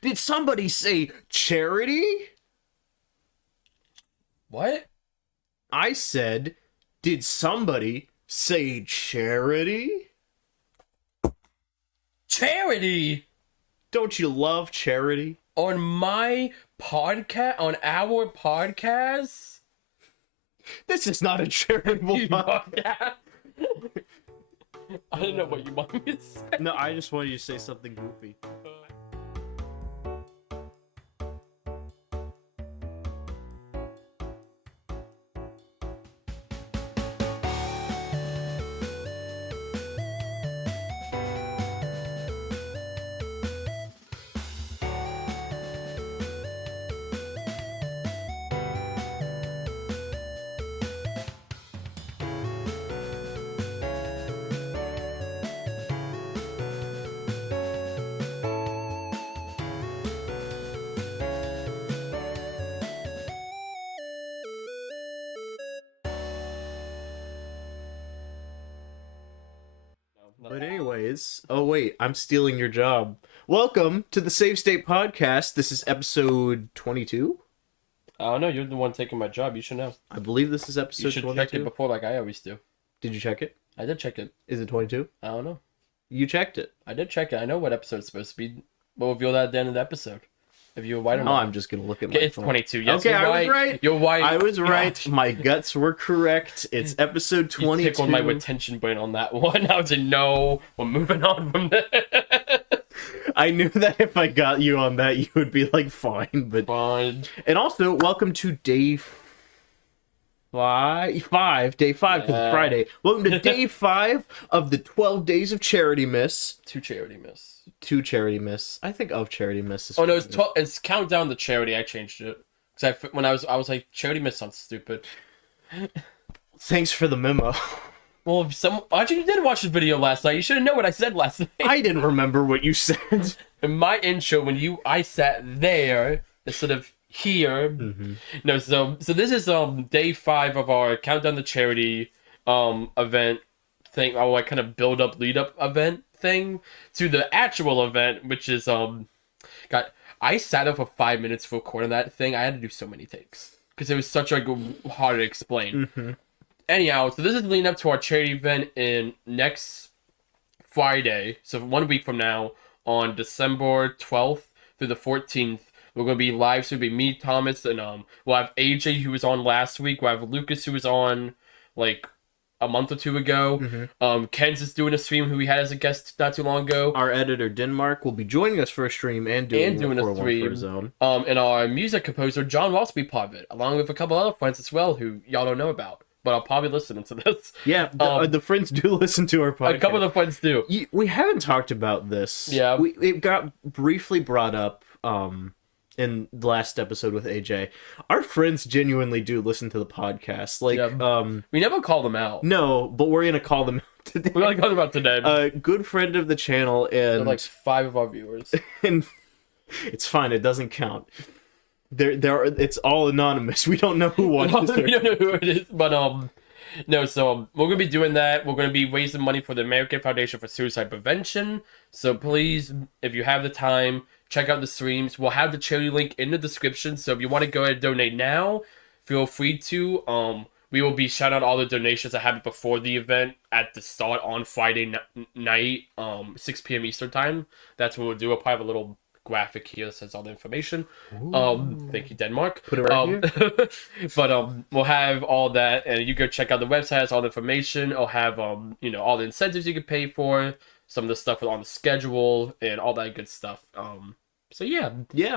Did somebody say charity? What? I said, did somebody say charity? Charity? Don't you love charity? On my podcast? On our podcast? This is not a charitable podcast. I don't know what you want me to say. No, I just wanted you to say something goofy. But anyways, oh wait, I'm stealing your job. Welcome to the Save State Podcast. This is episode 22. I don't know. You're the one taking my job. You should know. I believe this is episode 22. You should check it before, like I always do. Did you check it? I did check it. Is it 22? I don't know. You checked it. I did check it. I know what episode it's supposed to be. We'll reveal that at the end of the episode. If you were right or not. Oh, I'm just gonna look at my It's phone. 22. Yes, okay, I was right. You're right. I was right. Gosh. My guts were correct. It's episode 22. You tickled my retention brain on that one. I was like, no, we're moving on from there. I knew that if I got you on that, you would be like, fine. But Fine. And also, welcome to day five, day five, because it's Friday. Welcome to day 5 of the 12 days of charity miss. Two charity miss. To charity miss. I think of charity miss. Oh no, it's countdown to charity. I changed it because when I was like charity miss sounds stupid. Thanks for the memo. Well, actually you did watch the video last night. You should have known what I said last night. I didn't remember what you said. In my intro, I sat there instead of here. Mm-hmm. No, so this is day 5 of our countdown to charity event thing. Our like kind of build up, lead up event thing to the actual event, which is God, I sat up for 5 minutes for recording that thing. I had to do so many takes because it was such like hard to explain. Mm-hmm. Anyhow, so this is leading up to our charity event in next Friday. So 1 week from now, on December 12th through the 14th, we're gonna be live. So it'll be me, Thomas, and we'll have AJ who was on last week. We'll have Lucas who was on like a month or two ago. Mm-hmm. Ken's is doing a stream who we had as a guest not too long ago. Our editor Denmark will be joining us for a stream and doing a stream. Zone. And our music composer John Ross will be part of it, along with a couple other friends as well who y'all don't know about. But I'll probably listen to this. Yeah, the friends do listen to our podcast. A couple of the friends do. We haven't talked about this. Yeah. It got briefly brought up in the last episode with AJ. Our friends genuinely do listen to the podcast. Like, yeah. We never call them out. No, but we're going to call them out today. We're going to call them out today. A good friend of the channel, and... They're like 5 of our viewers. And it's fine, it doesn't count. It's all anonymous. We don't know who watches it. We don't know who it is, but no. So we're gonna be doing that. We're gonna be raising money for the American Foundation for Suicide Prevention. So please, if you have the time, check out the streams. We'll have the charity link in the description. So if you want to go ahead and donate now, feel free to. We will be shouting out all the donations that happened before the event at the start on Friday night, 6 p.m. Eastern time. That's what we'll do. I'll probably have a little graphic here that says all the information. Thank you, Denmark. Put it right here. But we'll have all that, and you go check out the website. It's all the information. I'll have all the incentives you can pay for, some of the stuff on the schedule, and all that good stuff. So yeah.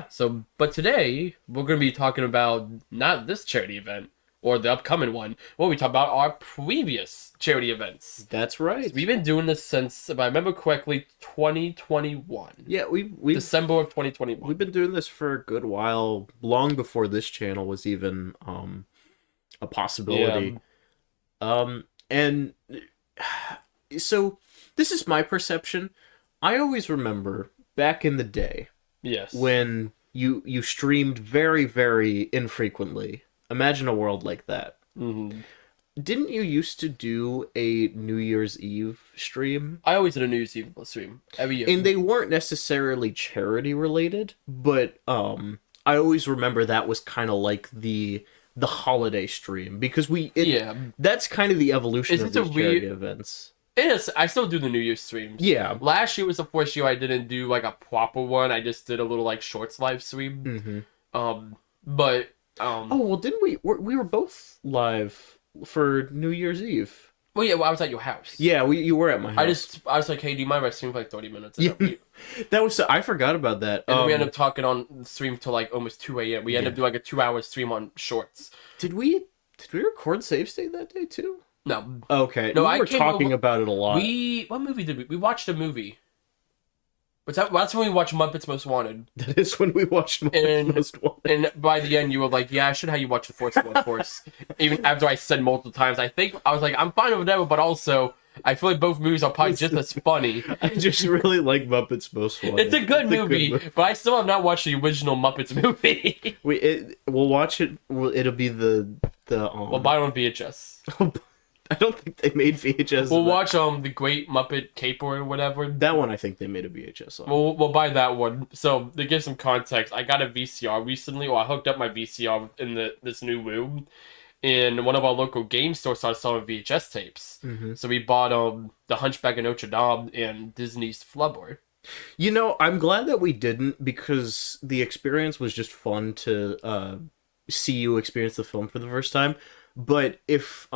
So, but today we're gonna be talking about not this charity event or the upcoming one. Well, we talk about our previous charity events. That's right. So we've been doing this since, if I remember correctly, 2021. Yeah, we December of 2021. We've been doing this for a good while, long before this channel was even a possibility. Yeah. And so this is my perception. I always remember back in the day, yes, when you streamed very, very infrequently. Imagine a world like that. Mm-hmm. didn't you used to do a New Year's Eve stream? I always did a New Year's Eve stream every year. And they weren't necessarily charity related, but I always remember that was kind of like the holiday stream because Yeah. that's kind of the evolution Is of it a these charity events. It is. I still do the New Year's streams. Yeah. Last year was the first year I didn't do like a proper one. I just did a little like shorts live stream. But Oh well, didn't we were both live for New Year's Eve? well, yeah, well, I was at your house. Yeah, you were at my house. I was like, hey, do you mind if I stream for like 30 minutes? Yeah, that was I forgot about that. And then we ended up talking on the stream till like almost 2 a.m. We ended up doing like a 2-hour stream on shorts. Did we record Save State that day too? No. Okay. No, we were talking about it a lot. What movie did we watched a movie. That's when we watched Muppets Most Wanted. That is when we watched Muppets Most Wanted. And by the end, you were like, "Yeah, I should have you watch the first one first." Even after I said multiple times, I was like, "I'm fine with whatever," but also I feel like both movies are probably just as funny. I just really like Muppets Most Wanted. It's a good movie, but I still have not watched the original Muppets movie. We'll watch it. It'll be the. We'll buy it on VHS. I don't think they made VHS. We'll watch the Great Muppet Caper or whatever. That one I think they made a VHS on. We'll buy that one. So to give some context, I got a VCR recently, or I hooked up my VCR in this new room, and one of our local game stores started selling VHS tapes. So we bought The Hunchback of Notre Dame and Disney's Flubber. You know, I'm glad that we didn't because the experience was just fun to see you experience the film for the first time. But if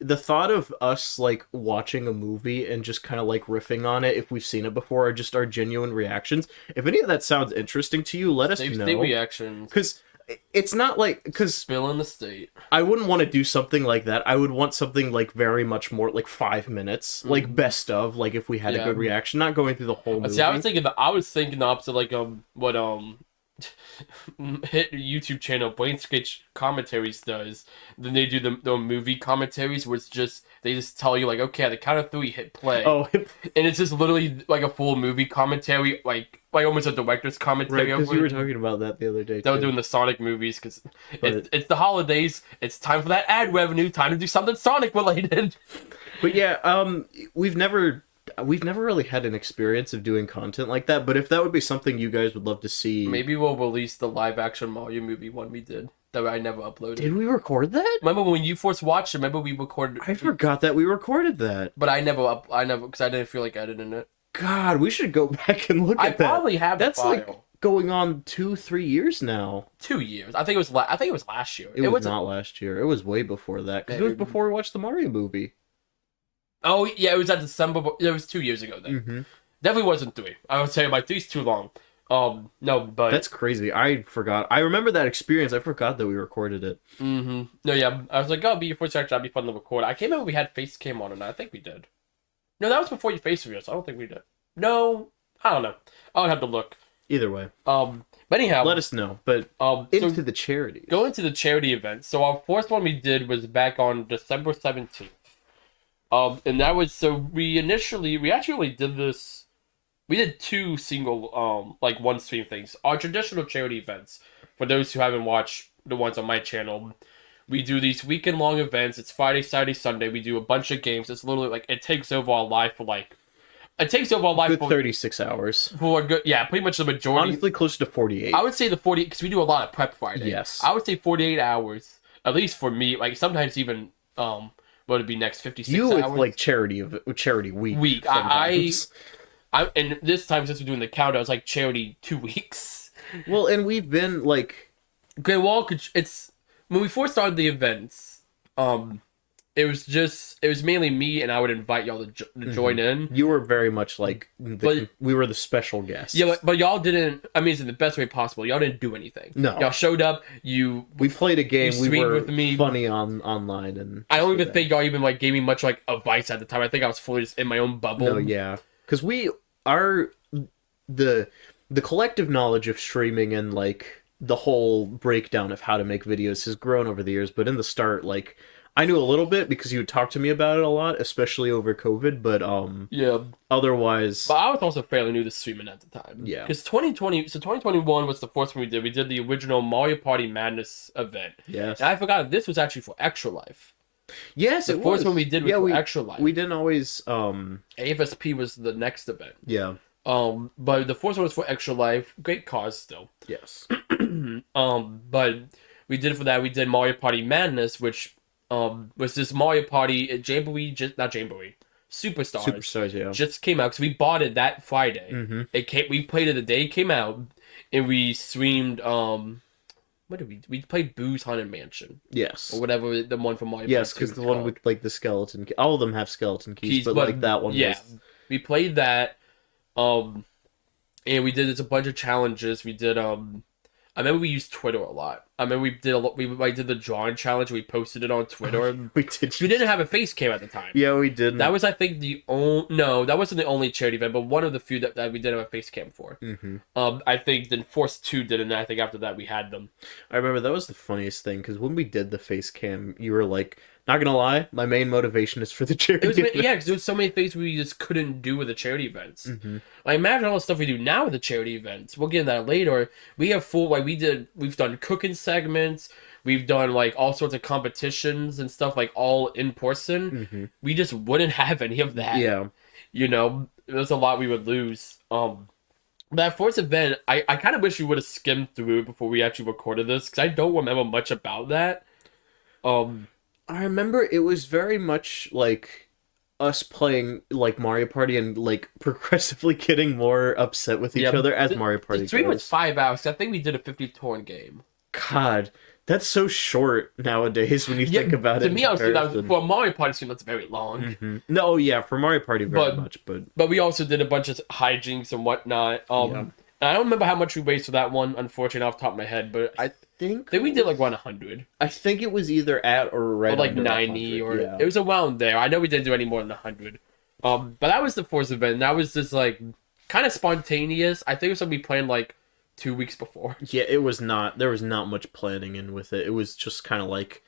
the thought of us like watching a movie and just kind of like riffing on it if we've seen it before or just our genuine reactions, if any of that sounds interesting to you, let us know. State reactions. Because it's not like Spill in the state. I wouldn't want to do something like that. I would want something like very much more like 5 minutes, like best of, like if we had a good reaction, not going through the whole movie. See, I was thinking the opposite, like what hit YouTube channel Brain Sketch Commentaries does. Then they do the movie commentaries where it's just they just tell you like, okay, at the count of 3 hit play. Oh, and it's just literally like a full movie commentary, like almost a director's commentary. Right, because you were talking about that the other day. They were doing the Sonic movies because it's the holidays. It's time for that ad revenue. Time to do something Sonic related. But yeah, we've never really had an experience of doing content like that, but if that would be something you guys would love to see, maybe we'll release the live action Mario movie one we did that I never uploaded. Did we record that? Remember when you first watched it? Remember we recorded? I forgot that we recorded that. But I never because I didn't feel like editing it. God, we should go back and look at that. I probably have that's the file. Like going on 2-3 years now. 2 years. I think it was last year. It was not last year. It was way before that because it was before we watched the Mario movie. Oh yeah, it was at December. It was 2 years ago then. Definitely wasn't 3. I would say my 3's too long. No, but that's crazy. I forgot. I remember that experience. I forgot that we recorded it. No, yeah. I was like, oh, be your first reaction. That'd be fun to record. I can't remember if we had face cam on, and I think we did. No, that was before you face reveal, so I don't think we did. No, I don't know. I would have to look. Either way. But anyhow, let us know. But into the charities. Go into the charity event. So our first one we did was back on December 17th. And that was we actually did this. We did 2 single like one stream things. Our traditional charity events, for those who haven't watched the ones on my channel, we do these weekend long events. It's Friday, Saturday, Sunday. We do a bunch of games. It's literally like it takes over our life for 36 hours. For a good, yeah, pretty much the majority. Honestly, close to 48. I would say the 40 because we do a lot of prep Friday. Yes. I would say 48 hours, at least for me. Like sometimes even what would it be next 56 hours? You with like charity week. And this time since we're doing the count, I was like charity 2 weeks. Well, and we've been like, okay, well, it's when we first started the events, it was mainly me, and I would invite y'all to join in. You were very much like, we were the special guests. Yeah, but y'all didn't. I mean, it's in the best way possible. Y'all didn't do anything. No, y'all showed up. We played a game. We were with me. Funny online, and I don't even think y'all even like gave me much like advice at the time. I think I was fully just in my own bubble. No, yeah, because we are the collective knowledge of streaming and like the whole breakdown of how to make videos has grown over the years. But in the start, like, I knew a little bit because you would talk to me about it a lot, especially over COVID, but yeah. Otherwise, but I was also fairly new to streaming at the time. Yeah. Because 2021 was the first one we did. We did the original Mario Party Madness event. Yes. And I forgot this was actually for Extra Life. Yes, The it fourth was. one we did was Yeah, for Extra Life. we didn't always AFSP was the next event. yeah. But the fourth one was for Extra Life. Great cause still. Yes. But we did it for that. We did Mario Party Madness, which was this Mario Party Jamboree, not Jamboree, Superstars, yeah. just came out because we bought it that Friday. Mm-hmm. We played it the day it came out, and we streamed what did we played Boo's Haunted Mansion Yes. or whatever the one from Mario Yes, Party 2 because the is one called. with like the skeleton all of them have skeleton keys, but like that one yeah, was we played that. And we did a bunch of challenges. We did I remember we used Twitter a lot. I remember we did a lot. We did the drawing challenge. We posted it on Twitter. we did. We didn't have a face cam at the time. Yeah, we didn't. That was, I think, that wasn't the only charity event, but one of the few that we didn't have a face cam for. Mm-hmm. I think then Force 2 did, and I think after that we had them. I remember that was the funniest thing because when we did the face cam, you were like, "Not gonna lie, my main motivation is for the charity." Yeah, because there was so many things we just couldn't do with the charity events. Mm-hmm. Like imagine all the stuff we do now with the charity events. We'll get into that later. We have full we've done cooking segments. We've done like all sorts of competitions and stuff like all in person. Mm-hmm. We just wouldn't have any of that. Yeah. There's a lot we would lose. That fourth event, I kind of wish we would have skimmed through before we actually recorded this because I don't remember much about that. I remember it was very much like us playing like Mario Party and like progressively getting more upset with each other as Mario Party The stream goes. was 5 hours. I think we did a 50-turn game. God, that's so short nowadays when you think about it. To me, honestly, for a Mario Party stream, that's very long. Mm-hmm. No, yeah, for Mario Party, very much, but we also did a bunch of hijinks and whatnot. And I don't remember how much we wasted that one, unfortunately, off the top of my head, but I think we did like around 100. I think it was either at or right or like under 90, 100. or it was around there. I know we didn't do any more than 100. But that was the fourth event. That was just like kind of spontaneous. I think it was something we planned like 2 weeks before. Yeah, it was not. There was not much planning in with it. It was just kind of like,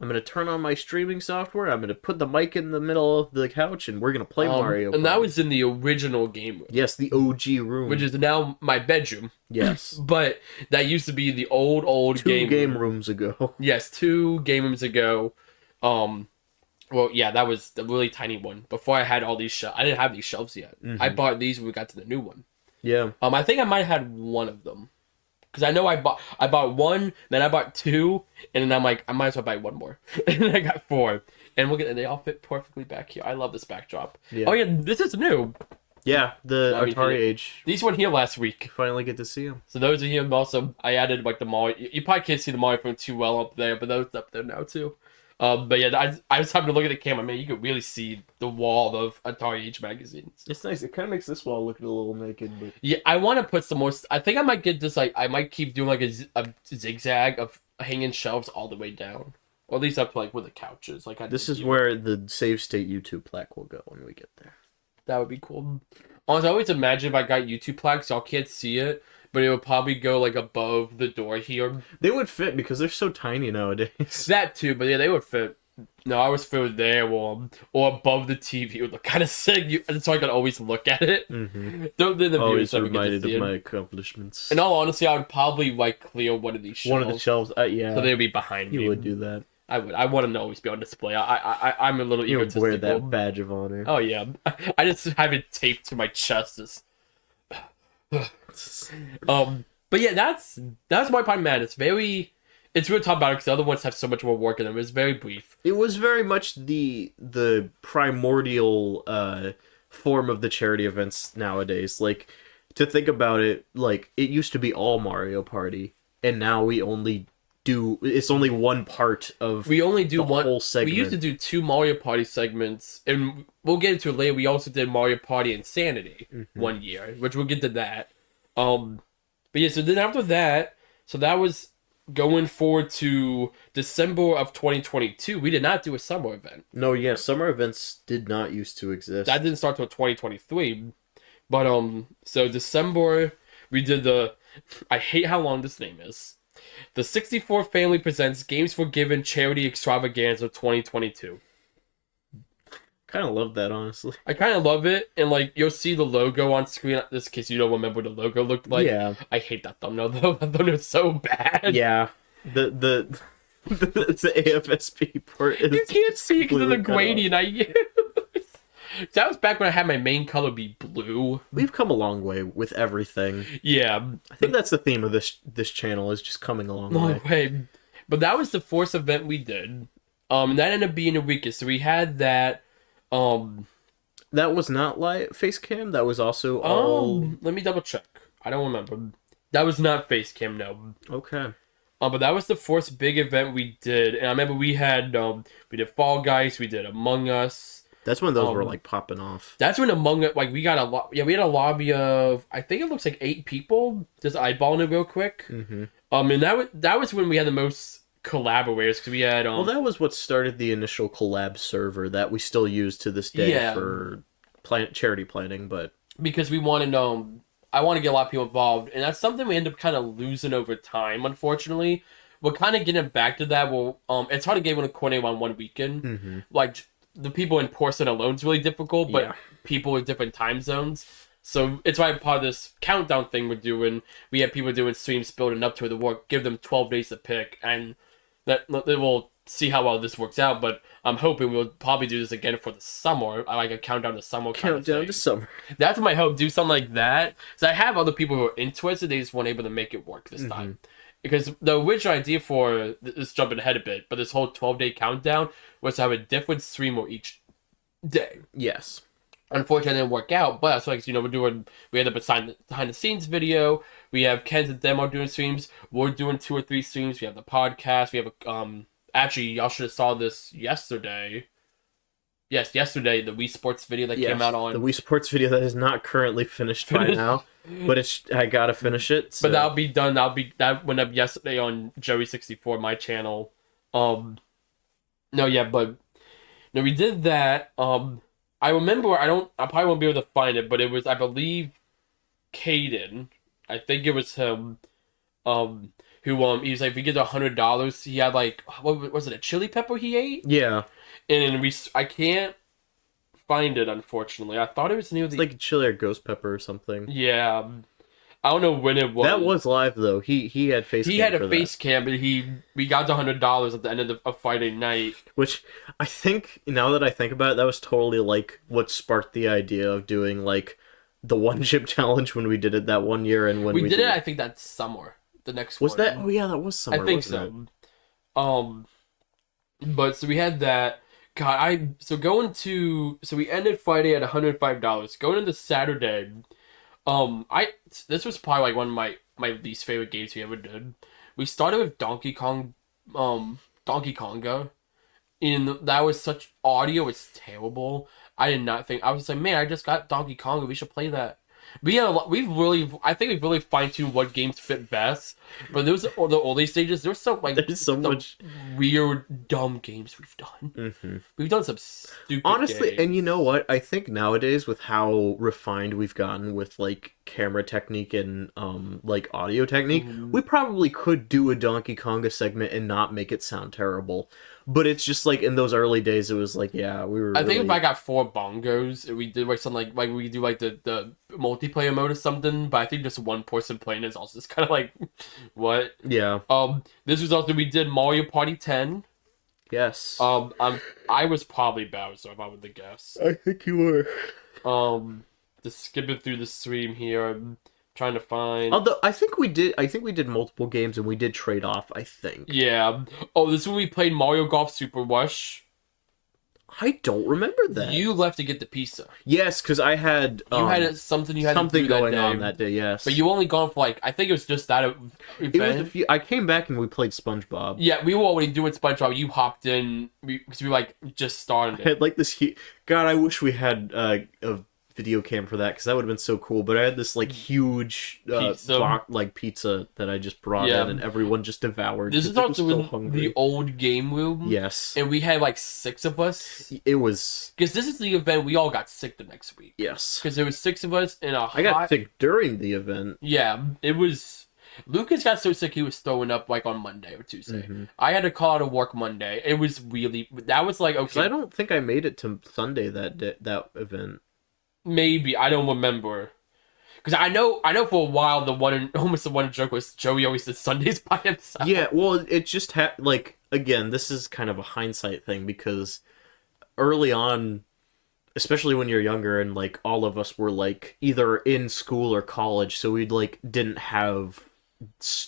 I'm gonna turn on my streaming software. I'm gonna put the mic in the middle of the couch, and we're gonna play Mario. And that was in the original game room. Yes, the OG room, which is now my bedroom. Yes, but that used to be the old two game rooms ago. Yes, 2 game rooms ago. Well, yeah, that was the really tiny one. Before I had all these shelves, I didn't have these shelves yet. Mm-hmm. I bought these when we got to the new one. Yeah. I think I might have had one of them. Because I know I bought 1, then I bought 2, and then I'm like, I might as well buy 1 more. And then I got 4. And they all fit perfectly back here. I love this backdrop. Yeah. Oh yeah, this is new. Yeah, the Atari Age. These were here last week. You finally get to see them. So those are here. Also, I added like the Mario. You probably can't see the Mario phone too well up there, but those up there now too. But yeah, I was having to look at the camera. Man, you could really see the wall of Atari Age magazines. It's nice. It kind of makes this wall look a little naked. But... Yeah, I want to put some more. I think I might get this. Like, I might keep doing like a zigzag of hanging shelves all the way down, or at least up to like where the couch is. Like, this is where the save state YouTube plaque will go when we get there. That would be cool. Honestly, I always imagine if I got YouTube plaques, y'all can't see it, but it would probably go like above the door here. They would fit because they're so tiny nowadays. That too, but yeah, they would fit. No, I was fit there or above the TV. It would look kind of sick, so I could always look at it. Mm-hmm. Always reminded of my accomplishments. In all honesty, I would probably like clear one of these shelves. One of the shelves, yeah. So they'd be behind me. You would do that. I would. I want to always be on display. I'm a little egotistical. You would wear that badge of honor. Oh yeah, I just have it taped to my chest. But yeah, that's my point, man. It's really to talk about it because the other ones have so much more work in them. It's very brief. It was very much the primordial form of the charity events nowadays. Like, to think about it, like it used to be all Mario Party, and now it's only one part of we only do one whole segment. We used to do 2 Mario Party segments, and we'll get into it later. We also did Mario Party Insanity one year, which we'll get to that. But yeah, so then after that, so that was going forward to December of 2022. We did not do a summer event. No, yeah, summer events did not used to exist. That didn't start till 2023. But so December we did I hate how long this name is. The 64 Family presents Games Forgiven Charity Extravaganza 2022. Kind of love that, honestly. I kind of love it, and like you'll see the logo on screen. This case you don't remember what the logo looked like. Yeah. I hate that thumbnail though. That thumbnail's so bad. Yeah. The The AFSP port is You can't see because of the completely cut off. gradient I use. That was back when I had my main color be blue. We've come a long way with everything. Yeah. I think that's the theme of this channel, is just coming a long way. No way. But that was the first event we did. And that ended up being a weekend. So we had that. That was not like face cam. That was also all. Let me double check. I don't remember. That was not face cam, no. Okay. But that was the first big event we did, and I remember we had we did Fall Guys, we did Among Us. That's when those were like popping off. That's when Among Us, like we got a lot. Yeah, we had a lobby of, I think it looks like 8 people. Just eyeballing it real quick. Mm-hmm. And that was when we had the most collaborators, because we had well, that was what started the initial collab server that we still use to this day for charity planning, but because we wanted I want to get a lot of people involved, and that's something we end up kind of losing over time, unfortunately. We're kind of getting back to that. Well, it's hard to get everyone to coordinate on one weekend. Mm-hmm. Like, the people in person alone is really difficult, but people with different time zones. So it's why part of this countdown thing we're doing, we have people doing streams building up to it to work, give them 12 days to pick, and that we'll see how well this works out, but I'm hoping we'll probably do this again for the summer. I like a countdown to summer. Countdown to summer. That's my hope. Do something like that. So I have other people who are interested. They just weren't able to make it work this time. Because the original idea for this, jumping ahead a bit, but this whole 12-day countdown was to have a different streamer each day. Yes. Unfortunately, it didn't work out, but that's like, we end up a behind the scenes video. We have Ken's and Demo doing streams. We're doing 2 or 3 streams. We have the podcast. We have a actually, y'all should have saw this yesterday. Yes, yesterday, the Wii Sports video that came out on... the Wii Sports video that is not currently finished by now, but I gotta finish it. So. But that'll be done. That went up yesterday on Joey64, my channel. We did that. I remember, I probably won't be able to find it, but it was, I believe, Caden. I think it was him. Who he was like, if we get $100, he had like, what was it, a chili pepper he ate? Yeah. And I can't find it, unfortunately. I thought it was near it's like a chili or ghost pepper or something. Yeah. I don't know when it was. That was live though. He had face cam. He had a face cam, but we got to $100 at the end of a Friday night. Which I think, now that I think about it, that was totally like what sparked the idea of doing like the one chip challenge when we did it that one year, and when we did it, I think that summer. The next was one. that? Oh yeah, that was summer. I think so. But so we had that. God, so we ended Friday at $105. Going into Saturday, this was probably like one of my least favorite games we ever did. We started with Donkey Konga, and that was such audio was terrible. I did not think, I was like, man, I just got Donkey Konga. We should play that. I think we've really fine-tuned what games fit best, but those are the early stages. There's so much weird, dumb games we've done. We've done some stupid honestly games. And you know what, I think nowadays with how refined we've gotten with like camera technique and like audio technique, we probably could do a Donkey Konga segment and not make it sound terrible. But it's just like in those early days, it was like, yeah, we were. I think if I got 4 bongos, we did like something like we do like the multiplayer mode or something. But I think just one person playing is also just kind of like, what? Yeah. This was also, we did Mario Party 10. Yes. I was probably Bowser, if I were to guess. I think you were. Just skipping through the stream here. I'm trying to find. Although I think we did multiple games and we did trade off, I think. Yeah. Oh, this is when we played Mario Golf Super Rush. I don't remember that. You left to get the pizza. Yes, because I had something you had something to do going that day. on that day. Yes, but you only gone for like, I think it was just that event. It was I came back and we played SpongeBob. Yeah, we were already doing SpongeBob. You hopped in because we like just started it. I had like this. God, I wish we had a video cam for that, because that would have been so cool. But I had this like huge pizza that I just brought in, and everyone just devoured. This is also in the old game room. Yes, and we had like 6 of us. It was because this is the event we all got sick the next week. Yes, because there was 6 of us in a. I got sick during the event. Yeah, it was. Lucas got so sick he was throwing up like on Monday or Tuesday. I had to call out of work Monday. It was really, that was like, okay. I don't think I made it to Sunday that event. Maybe, I don't remember. Because I know for a while almost the one joke was Joey always did Sundays by himself. Yeah, well, it just like again, this is kind of a hindsight thing because early on, especially when you're younger and like all of us were like either in school or college, so we like didn't have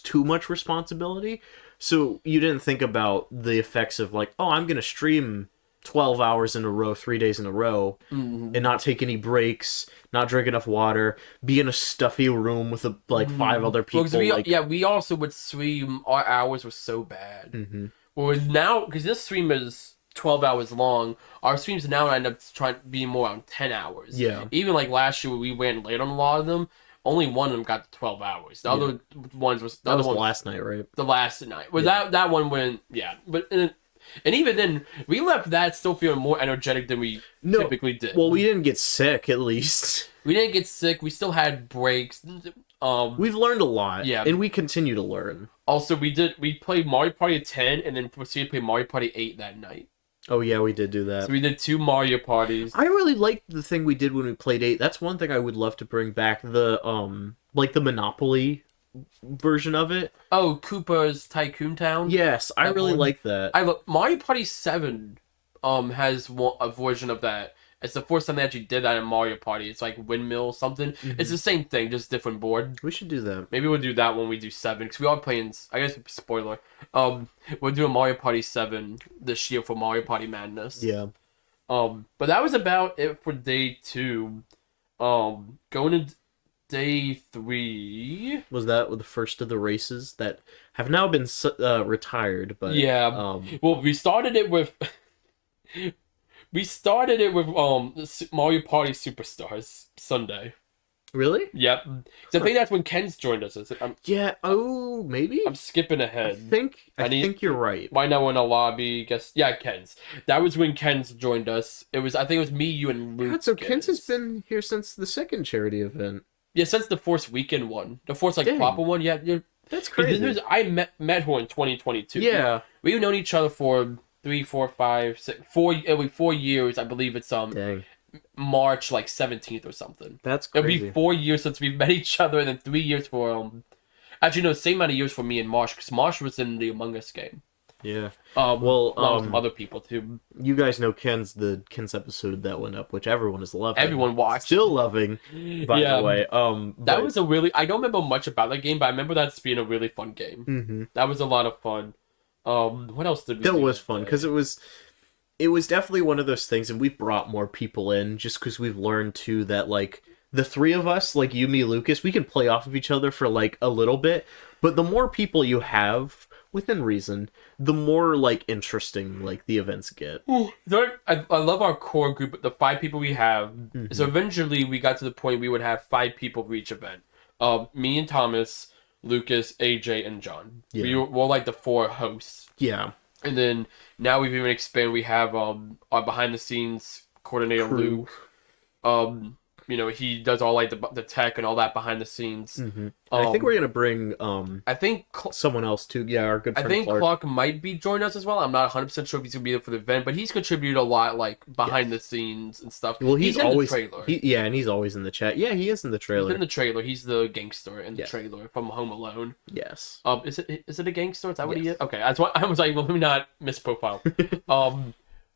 too much responsibility. So you didn't think about the effects of like, oh, I'm going to stream 12 hours in a row, 3 days in a row, and not take any breaks, not drink enough water, be in a stuffy room with like five other people. Well, we also would stream. Our hours were so bad. Well, now because this stream is 12 hours long, our streams now end up trying being more around 10 hours. Yeah. Even like last year, we went late on a lot of them. Only one of them got to 12 hours. The other ones was that was last night, right? The last night. Well, that one went but. And even then, we left that still feeling more energetic than we typically did. Well, we didn't get sick, at least. We didn't get sick. We still had breaks. We've learned a lot. Yeah. And we continue to learn. Also, we played Mario Party 10 and then proceeded to play Mario Party 8 that night. Oh, yeah, we did do that. So we did 2 Mario Parties. I really liked the thing we did when we played 8. That's one thing I would love to bring back. The, like the Monopoly version of it. Oh, Koopa's Tycoon Town? Yes, I really like that. Mario Party 7 has a version of that. It's the first time they actually did that in Mario Party. It's like Windmill something. It's the same thing, just different board. We should do that. Maybe we'll do that when we do 7, because we are playing, I guess, spoiler. We're doing Mario Party 7 this year for Mario Party Madness. Yeah. But that was about it for day 2. Going to day 3. Was that the first of the races that have now been retired? But yeah. Well, we started it with Mario Party Superstars Sunday. Really? Yep. So I think that's when Ken's joined us. Yeah. Oh, maybe. I'm skipping ahead. I think you're right. Right now we're in a lobby. Ken's. That was when Ken's joined us. I think it was me, you, and Luke. God, so Ken's has been here since the second charity event. Yeah, since the Force Weekend one, the Force proper one. Yeah, that's crazy. I met her in 2022. Yeah, we've known each other for 3, 4, 5, 6, 4 years. I believe it's Dang. March 17th or something. That's crazy. It'll be 4 years since we've met each other, and then 3 years for actually no, same amount of years for me and Marsh, because Marsh was in the Among Us game. Yeah. Some other people too. You guys know Ken's episode that went up, which everyone is loving. Everyone watched. Still loving, by the way. That was I don't remember much about that game, but I remember that being a really fun game. Mm-hmm. That was a lot of fun. What else did we do? That was fun because it was definitely one of those things, and we've brought more people in just because we've learned too that like the 3 of us, like you, me, Lucas, we can play off of each other for like a little bit, but the more people you have within reason, the more like interesting like the events get. I love our core group, the 5 people we have. Mm-hmm. So eventually we got to the point we would have 5 people for each event. Me and Thomas, Lucas, AJ, and John. Yeah. We're like the 4 hosts. Yeah. And then now we've even expanded. We have our behind the scenes coordinator Luke. He does all like the tech and all that behind the scenes. Mm-hmm. I think we're gonna bring I think someone else too. Yeah, our good friend. I think Clark might be joining us as well. I'm not 100% sure if he's gonna be there for the event, but he's contributed a lot like behind the scenes and stuff. Well, he's always in the trailer. And he's always in the chat. Yeah, he is in the trailer. He's in the trailer. He's the gangster in the trailer from Home Alone. Yes. Is it a gangster? Is that what he is? Okay, that's what I was like. Well, let me not misprofile.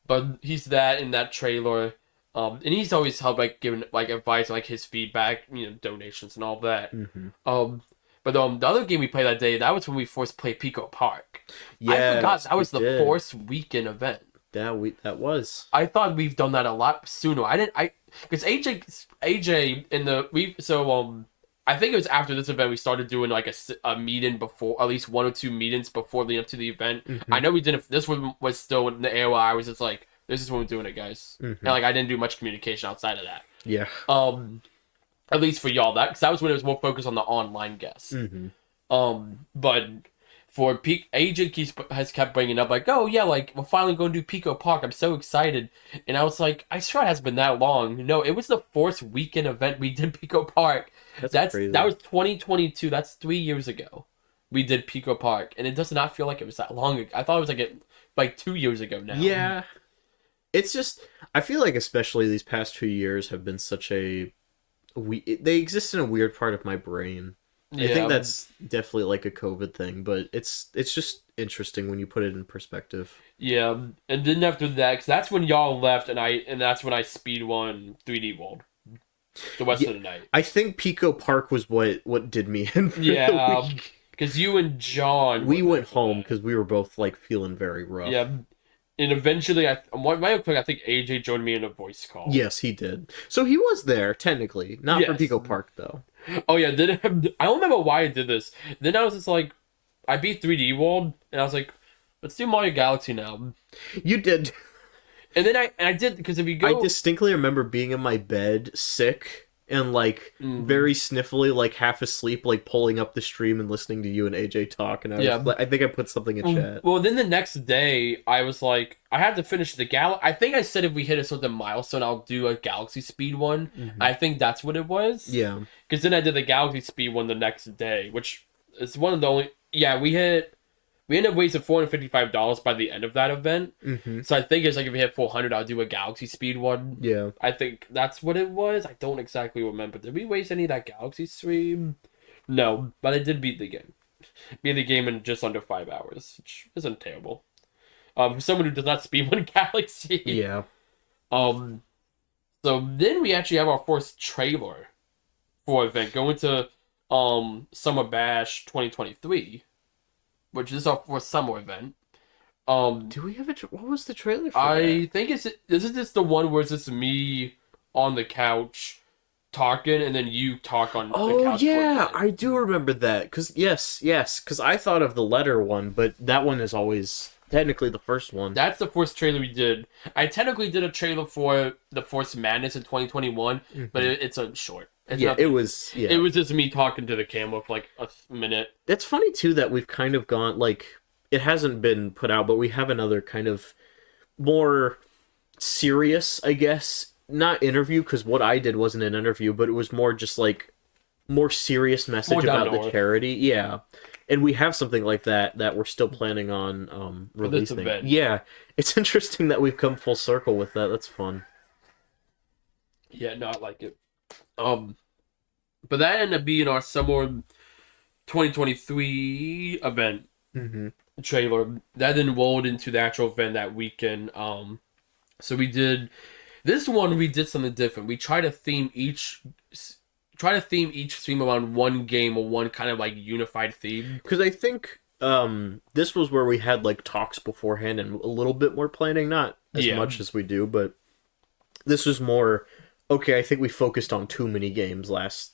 But he's that in that trailer. And he's always helped like giving like advice, like his feedback, donations and all that. Mm-hmm. But the other game we played that day, that was when we first played Pico Park. Yeah, I forgot that was the Force Weekend event. That was. I thought we've done that a lot sooner. Because AJ I think it was after this event we started doing like a meeting before, at least 1 or 2 meetings before leading up to the event. Mm-hmm. I know we didn't. This one was still in the era. I was just like, this is when we're doing it, guys. Mm-hmm. And like I didn't do much communication outside of that. Yeah. At least for y'all, because that was when it was more focused on the online guests. Mm-hmm. But for AJ has kept bringing up like, oh yeah, like we're finally going to do Pico Park. I'm so excited, and I was like, I swear it hasn't been that long. No, it was the Force Weekend event we did Pico Park. That was 2022. That's 3 years ago. We did Pico Park, and it does not feel like it was that long ago. I thought it was like 2 years ago now. Yeah. It's just, I feel like especially these past 2 years have been such a they exist in a weird part of my brain. I think Yeah, that's definitely like a COVID thing, but it's just interesting when you put it in perspective. yeah. And then after that, because that's when y'all left, and that's when I speed won 3D World the rest Yeah, of the night. I think Pico Park was what did me in for the Yeah, week. because you and John We were there went for home that. because we were both like feeling very Yeah, rough. and eventually, right quick, I think AJ joined me in a voice call. Yes, he did. So he was there technically, not for Yes. Pico Park though. Oh yeah. Then I don't remember why I did this. Then I was just like, I beat 3D World, and I was like, let's do Mario Galaxy now. You did. And then I did because if you I go, distinctly remember being in my bed, sick and like Mhm. very sniffly, like half asleep, like pulling up the stream and listening to you and AJ talk. And I was Yeah. like, I think I put something in chat. Well, then the next day, I was like, I had to finish the gal. I think I said if we hit a certain milestone, I'll do a Galaxy Speed one. Hmm. I think that's what it was. Yeah. Because then I did the Galaxy Speed one the next day, which is one of the only. Yeah, we ended up wasting $455 by the end of that event. Hmm. So I think it's like if we hit 400, I'll do a Galaxy Speed one. Yeah. I think that's what it was. I don't exactly remember. Did we waste any of that Galaxy stream? No, but I did beat the game. Beat the game in just under 5 hours, which isn't terrible. For someone who does not speed one Galaxy. Yeah. Um, so then we actually have our first trailer for event going to Summer Bash 2023, which is our first summer event. Do we have what was the trailer for that? I think this is just the one where it's just me on the couch talking, and then you talk on the Oh couch for a yeah, bit. I do remember that. Cause yes, cause I thought of the letter one, but that one is always technically the first one. That's the first trailer we did. I technically did a trailer for the Force Madness in 2021, but Mhm. it's a short. It's Yeah, it nothing. was. Yeah, It was just me talking to the camera for like a minute. that's funny too that we've kind of gone like it hasn't been put out, but we have another kind of more serious, I guess, not interview because what I did wasn't an interview, but it was more just like more serious More message down about to the earth charity. Yeah. And we have something like that we're still planning on for this releasing. event. Yeah. It's interesting that we've come full circle with that. That's fun. Yeah, no, I like it. But that ended up being our summer 2023 event Mm-hmm. trailer. That then rolled into the actual event that weekend. So we did this one. We did something different. We try to theme each stream around one game or one kind of like unified theme. Because I think this was where we had like talks beforehand and a little bit more planning, not as Yeah, much as we do, but this was more okay. I think we focused on too many games last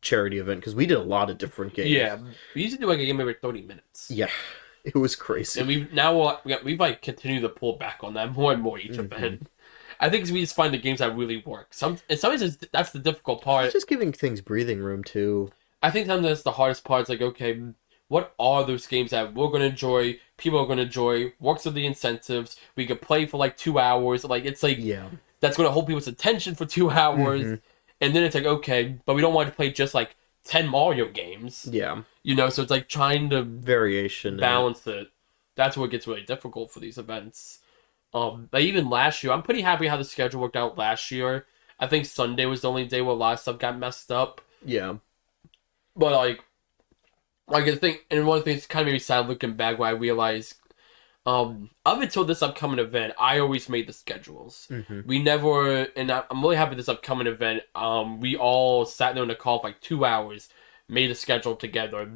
charity event because we did a lot of different games. yeah. We used to do like a game every 30 minutes. Yeah, it was crazy. And we've like continued to pull back on that more and more each event. I think we just find the games that really work. Sometimes that's the difficult part. It's just giving things breathing room too. I think sometimes that's the hardest part. It's like, okay, what are those games that we're gonna enjoy? People are gonna enjoy. Works with the incentives. We could play for like 2 hours. Like it's like Yeah. that's gonna hold people's attention for 2 hours. Mhm. And then it's like, okay, but we don't want to play just like 10 Mario games. Yeah. So it's like trying to Variation. balance it. That's what gets really difficult for these events. But even last year, I'm pretty happy how the schedule worked out last year. I think Sunday was the only day where a lot of stuff got messed up. Yeah. But like I think, and one of the things kind of made me sad looking back when I realized, up until this upcoming event, I always made the schedules. Mm-hmm. We never, and I'm really happy this upcoming event. We all sat there in a call for like 2 hours, made a schedule together.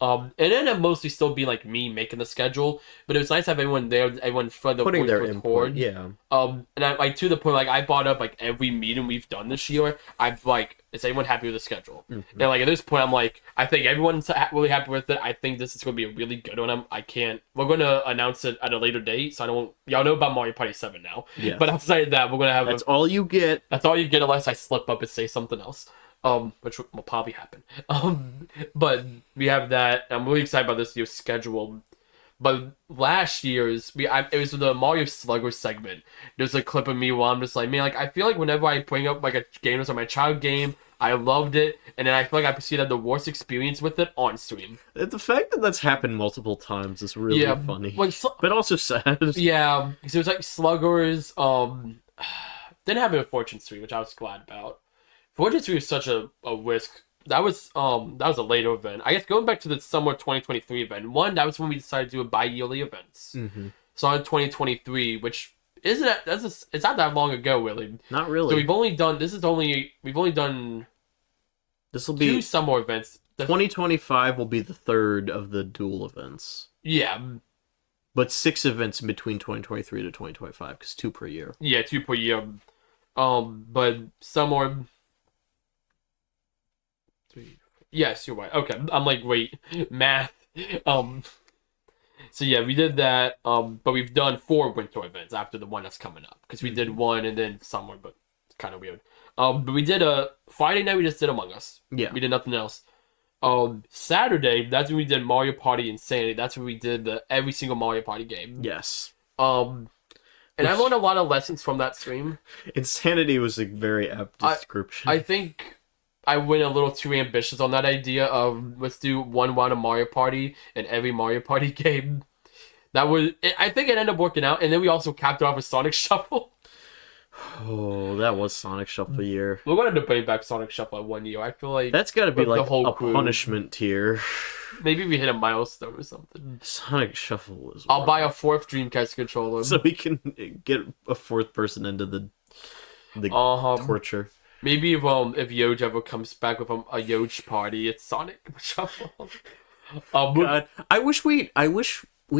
And then it mostly still be like me making the schedule, but it was nice to have everyone there, everyone for the Putting voice their record. input. Yeah. And I like to the point like I brought up like every meeting we've done this year. I'm like, is anyone happy with the schedule? Mm-hmm. And like at this point, I'm like, I think everyone's really happy with it. I think this is going to be a really good one. We're going to announce it at a later date, so I don't. Y'all know about Mario Party 7 now. Yeah. But outside of that, we're going to have. That's all you get. That's all you get unless I slip up and say something else. Which will probably happen. But we have that. I'm really excited about this year's schedule. But last year's, it was the Mario Slugger segment. There's a clip of me where I'm just like, man, like I feel like whenever I bring up like a game that's like my child game, I loved it, and then I feel like I proceeded to have the worst experience with it on stream. The fact that that's happened multiple times is really funny, like but also sad. Yeah, because it was like Sluggers. Didn't have it with Fortune 3, which I was glad about. 403 was such a risk. That was a later event. I guess going back to the summer 2023 event. One, that was when we decided to do a bi-yearly events. Mm-hmm. So in 2023, which isn't that it's not that long ago really. Not really. So we've only done This will 2 be summer events. 2025 will be the third of the dual events. Yeah. But 6 events in between 2023 to 2025, because 2 per year. Yeah, 2 per year. But summer. Yes, you're right. Okay, I'm like, wait, math. So yeah, we did that. But we've done 4 winter events after the one that's coming up because we did one and then summer, but it's kind of weird. But we did a Friday night. We just did Among Us. Yeah. We did nothing else. Saturday, that's when we did Mario Party Insanity. That's when we did every single Mario Party game. Yes. And I learned a lot of lessons from that stream. Insanity was a very apt description. I think I went a little too ambitious on that idea of let's do one round of Mario Party in every Mario Party game. I think it ended up working out, and then we also capped it off with Sonic Shuffle. Oh, that was Sonic Shuffle year. We're gonna bring back Sonic Shuffle at 1 year. I feel like that's got to be like the whole a crew. punishment tier. Maybe we hit a milestone or something. Sonic Shuffle was. I'll buy a 4th Dreamcast controller so we can get a 4th person into the torture. Maybe if Yoj ever comes back with a Yoj party, it's Sonic Shuffle. God, I wish we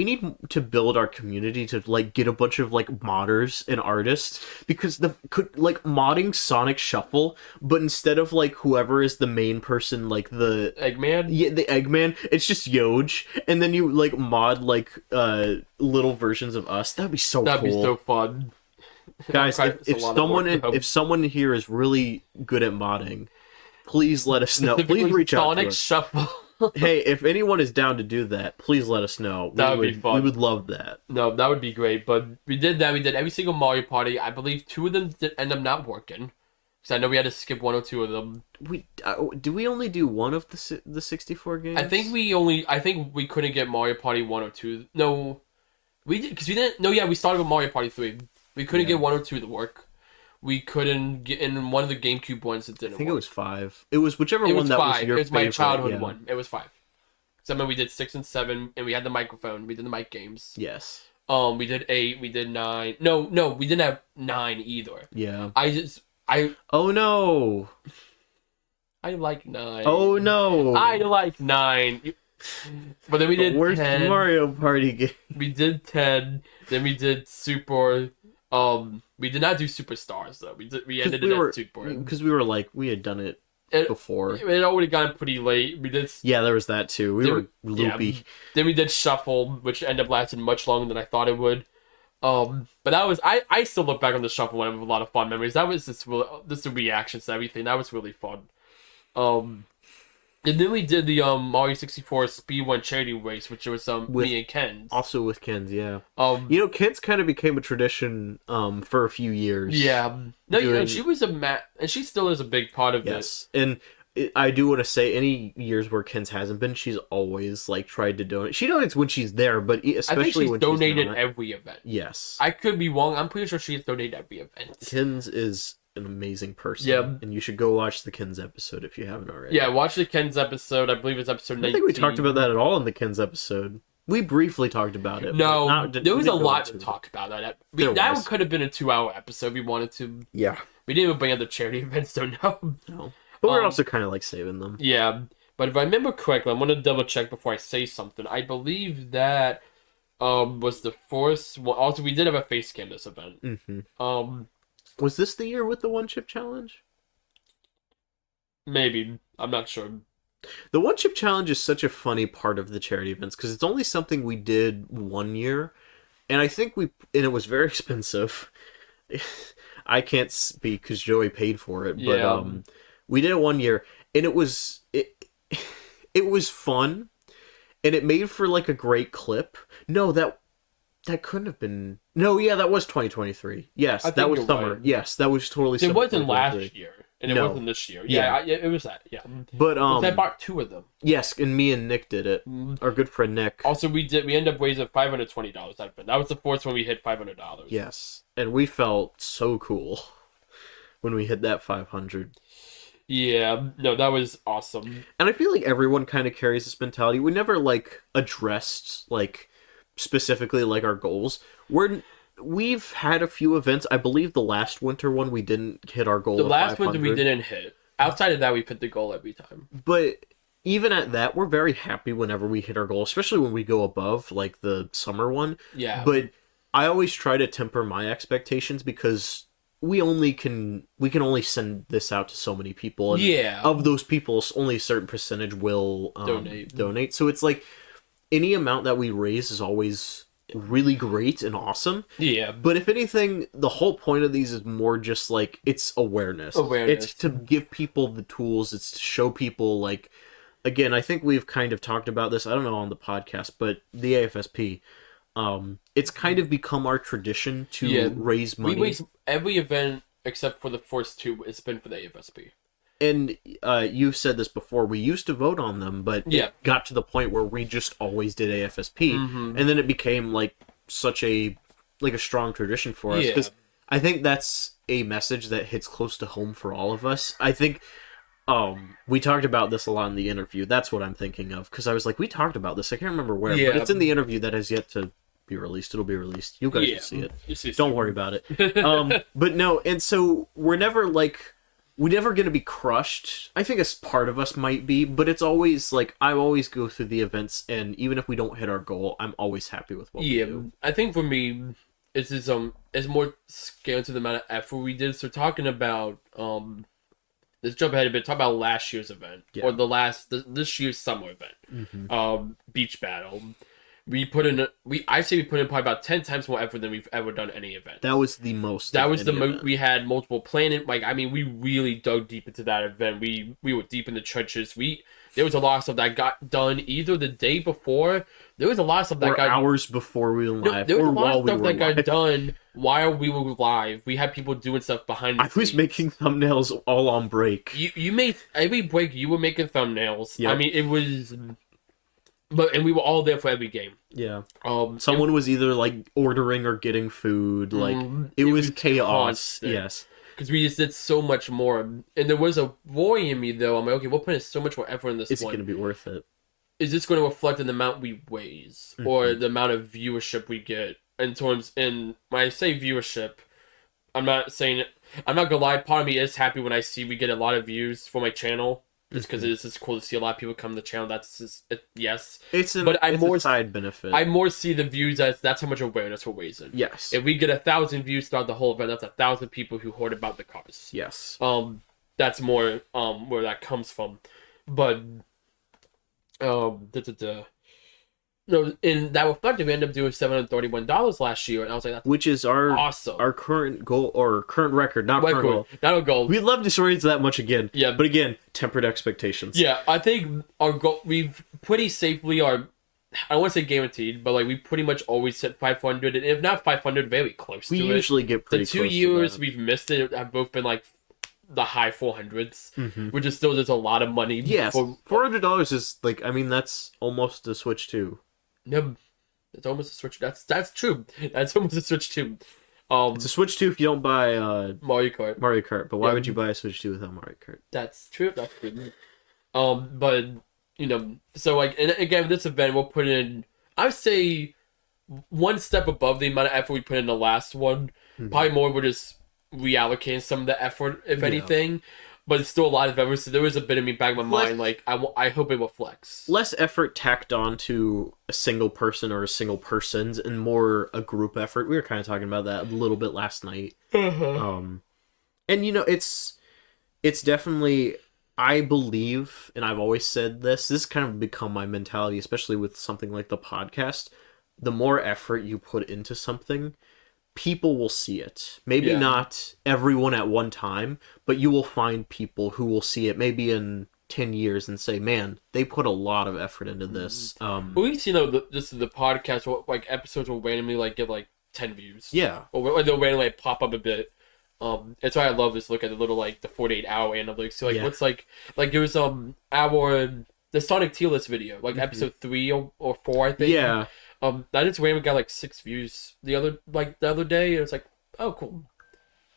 need to build our community to like get a bunch of like modders and artists, because modding Sonic Shuffle, but instead of like whoever is the main person, like the Eggman, the Eggman, it's just Yoj, and then you like mod like little versions of us. That'd be so cool. That'd be so fun. Guys, if someone here is really good at modding, please let us know. Please reach out to us. Sonic Shuffle. Hey, if anyone is down to do that, please let us know. That would be fun. We would love that. No, that would be great. But we did that. We did every single Mario Party. I believe 2 of them did end up not working, because I know we had to skip 1 or 2 of them. Do we only do one of the 64 games? I think we couldn't get Mario Party 1 or 2. No, we did, because we didn't. No, yeah, we started with Mario Party 3. We couldn't get 1 or 2 to work. We couldn't get in one of the GameCube ones. It didn't. I think work. it was 5. It was whichever one that was your favorite. It was my childhood one. It was 5. So I mean, we did 6 and 7, and we had the microphone. We did the mic games. Yes. We did 8. We did 9. No, we didn't have 9 either. Yeah. Oh no. I like 9. Oh no. I like 9. But then we did worst 10. Mario Party game. We did 10. Then we did Super. We did not do Superstars though. We ended it at Super because we had done it before. It already gotten pretty late. We did. Yeah, there was that too. We were loopy. Yeah, then we did Shuffle, which ended up lasting much longer than I thought it would. But that was I still look back on the Shuffle one with a lot of fun memories. That was just the reactions to everything. That was really fun. And then we did the Mario 64 Speed 1 charity race, which was me and Ken's. Also with Ken's, yeah. Ken's kind of became a tradition for a few years. Yeah. No, she was and she still is a big part of this. And I do want to say, any years where Ken's hasn't been, she's always like tried to donate. She donates when she's there, but especially when donated she's not. Every event. Yes. I could be wrong. I'm pretty sure she's donated every event. Ken's is an amazing person. Yeah. And you should go watch the Ken's episode if you haven't already. Yeah, watch the Ken's episode. I believe it's episode 19. I think we talked about that at all in the Ken's episode. We briefly talked about it. No, there was a lot to talk about. That could have been a 2-hour episode if we wanted to. Yeah. We didn't even bring up the charity events, so no. But we're also kind of like saving them. Yeah. But if I remember correctly, I'm going to double check before I say something. I believe that was the first one. Also, we did have a face cam this event. Mm-hmm. Was this the year with the one chip challenge? Maybe. I'm not sure. The one chip challenge is such a funny part of the charity events because it's only something we did 1 year, and I think it was very expensive. I can't speak because Joey paid for it, but we did it 1 year, and it was fun, and it made for like a great clip. No, that couldn't have been. No, yeah, that was 2023. Yes, that was summer. Right. Yes, that was totally. It wasn't last year, and it wasn't this year. Yeah, it was that. Yeah, but I bought 2 of them. Yes, and me and Nick did it. Our good friend Nick. Also, we ended up raising $520. That was the first one we hit $500. Yes, and we felt so cool when we hit that 500. Yeah, no, that was awesome. And I feel like everyone kind of carries this mentality. We never like addressed like specifically like our goals. We've had a few events. I believe the last winter one we didn't hit our The goal of last one that we 500. didn't hit. Outside of that, we hit the goal every time. But even at that, we're very happy whenever we hit our goal, especially when we go above like the summer one. Yeah. But I always try to temper my expectations because we can only send this out to so many people, and Yeah. of those people only a certain percentage will donate. So it's like any amount that we raise is always really great and awesome. Yeah. But if anything, the whole point of these is more just like it's awareness. It's to give people the tools. It's to show people like, again, I think we've kind of talked about this, I don't know on the podcast, but the AFSP, it's kind of become our tradition to raise money. We raise every event except for the first two. It's been for the AFSP. And you've said this before. We used to vote on them, but it got to the point where we just always did AFSP, and then it became like such a strong tradition for us. Because I think that's a message that hits close to home for all of us. I think we talked about this a lot in the interview. That's what I'm thinking of, because I was like, we talked about this. I can't remember where, but it's in the interview that has yet to be released. It'll be released. You guys will see it. Don't worry about it. But no, and so we're never going to be crushed. I think a part of us might be, but it's always like I always go through the events, and even if we don't hit our goal, I'm always happy with what we do. I think for me, it's more scaled to the amount of effort we did. So talking about let's jump ahead a bit. Talk about last year's event or this year's summer event. Beach battle. I say we put in probably about 10 times more effort than we've ever done any event. That was the most. That was the most. We had multiple planning. We really dug deep into that event. We were deep in the trenches. There was a lot of stuff that got done either the day before. There was a lot of stuff that got hours before we were live. There was a lot of stuff that got done while we were live. We had people doing stuff behind the scenes. I was making thumbnails all on break. You made every break. You were making thumbnails. Yep. I mean, it was. And we were all there for every game. Yeah. Someone was either like ordering or getting food. Like it was chaos. Constant. Yes. Because we just did so much more, and there was a worry in me though. I'm like, okay, we're putting so much more effort in this. Is it going to be worth it? Is this going to reflect in the amount we raise or the amount of viewership we get? In when I say viewership, I'm not gonna lie. Part of me is happy when I see we get a lot of views for my channel. Just because it's just cool to see a lot of people come to the channel. That's just yes. It's a side benefit. I more see the views as that's how much awareness we're raising. Yes. If we get 1,000 views throughout the whole event, that's 1,000 people who heard about the cars. Yes. That's more where that comes from, but no, in that reflected, we ended up doing $731 last year, and I was like, which is our awesome. Our current goal or current record, not current goal. Not a goal. We'd love to raise that much again. Yeah, but again, tempered expectations. Yeah, I think our goal, we've pretty safely I don't want to say guaranteed, but we pretty much always hit 500, and if not 500, very close to it. We usually get pretty close. The 2 years we've missed it have both been the high 400s, which is still just a lot of money. Yes, $400 is that's almost a Switch 2. No, it's almost a Switch. That's true. That's almost a Switch 2. It's a Switch 2 if you don't buy Mario Kart. But why would you buy a Switch 2 without Mario Kart? That's true. That's true. But so and again, this event we'll put in. I would say one step above the amount of effort we put in the last one. Probably more. We're just reallocating some of the effort, if anything. But it's still a lot of effort, so there was a bit of me back in my mind, I hope it will flex. Less effort tacked on to a single person or a single person's, and more a group effort. We were kind of talking about that a little bit last night. And it's definitely, I believe, and I've always said this kind of become my mentality, especially with something like the podcast. The more effort you put into something, people will see it. Maybe not everyone at one time, but you will find people who will see it maybe in 10 years and say, man, they put a lot of effort into this. We've seen this is the podcast, episodes will randomly get 10 views. Yeah. Or they'll randomly pop up a bit. That's why I love this look at the little the 48-hour analytics. So what's it was the Sonic tier list video, episode 3 or 4, I think. Yeah. That just randomly got 6 views the other day, and it's oh cool.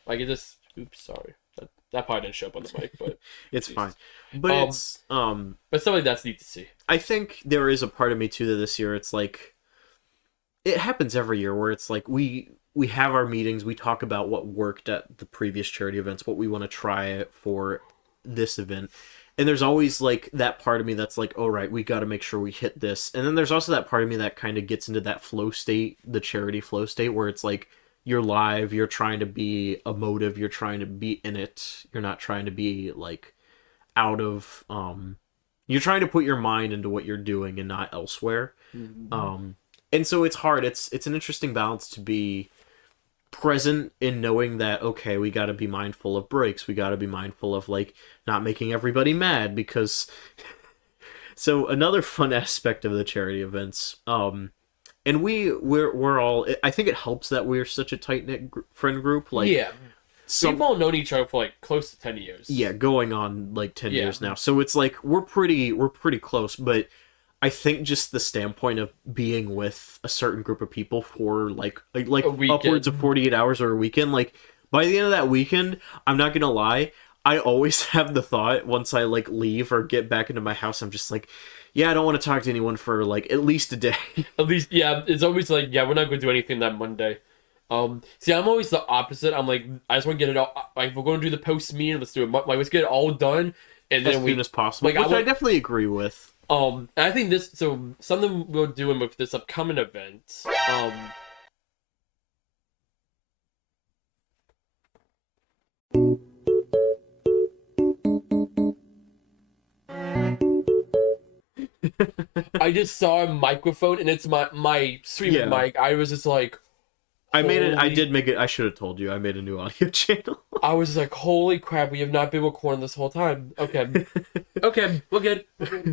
It just oops, sorry. That probably didn't show up on the mic, but it's fine. But um, it's but something that's neat to see. I think there is a part of me too that this year it's like it happens every year where it's like we have our meetings, we talk about what worked at the previous charity events, what we want to try for this event. And there's always like that part of me that's like, oh right, we got to make sure we hit this. And then there's also that part of me that kind of gets into that flow state, the charity flow state, where it's like you're live, you're trying to be emotive, you're trying to be in it, you're not trying to be like out of you're trying to put your mind into what you're doing and not elsewhere. um and so it's hard, it's an interesting balance to be present in knowing that okay, we got to be mindful of breaks, we got to be mindful of like not making everybody mad because so another fun aspect of the charity events, and we're all, I think it helps that we're such a tight-knit friend group, like Yeah, we've all known each other for like close to 10 years. yeah, going on like 10 years now, so it's like we're pretty close. But I think just the standpoint of being with a certain group of people for like upwards of 48 hours or a weekend, like by the end of that weekend, I'm not gonna lie, I always have the thought once I like leave or get back into my house, I'm just like, yeah, I don't want to talk to anyone for like at least a day. At least, yeah, it's always like, yeah, we're not going to do anything that Monday. See, I'm always the opposite. I'm like, I just want to get it all. Like, if we're going to do the post meeting, let's do it. Like, let's get it all done, and then as soon as possible. Like, which I definitely agree with. And I think this. So something we're doing with this upcoming event. I just saw a microphone, and it's my streaming mic. I was just like, I made it. I did make it. I should have told you. I made a new audio channel. I was like, holy crap, we have not been recording this whole time. Okay. Okay, we're good.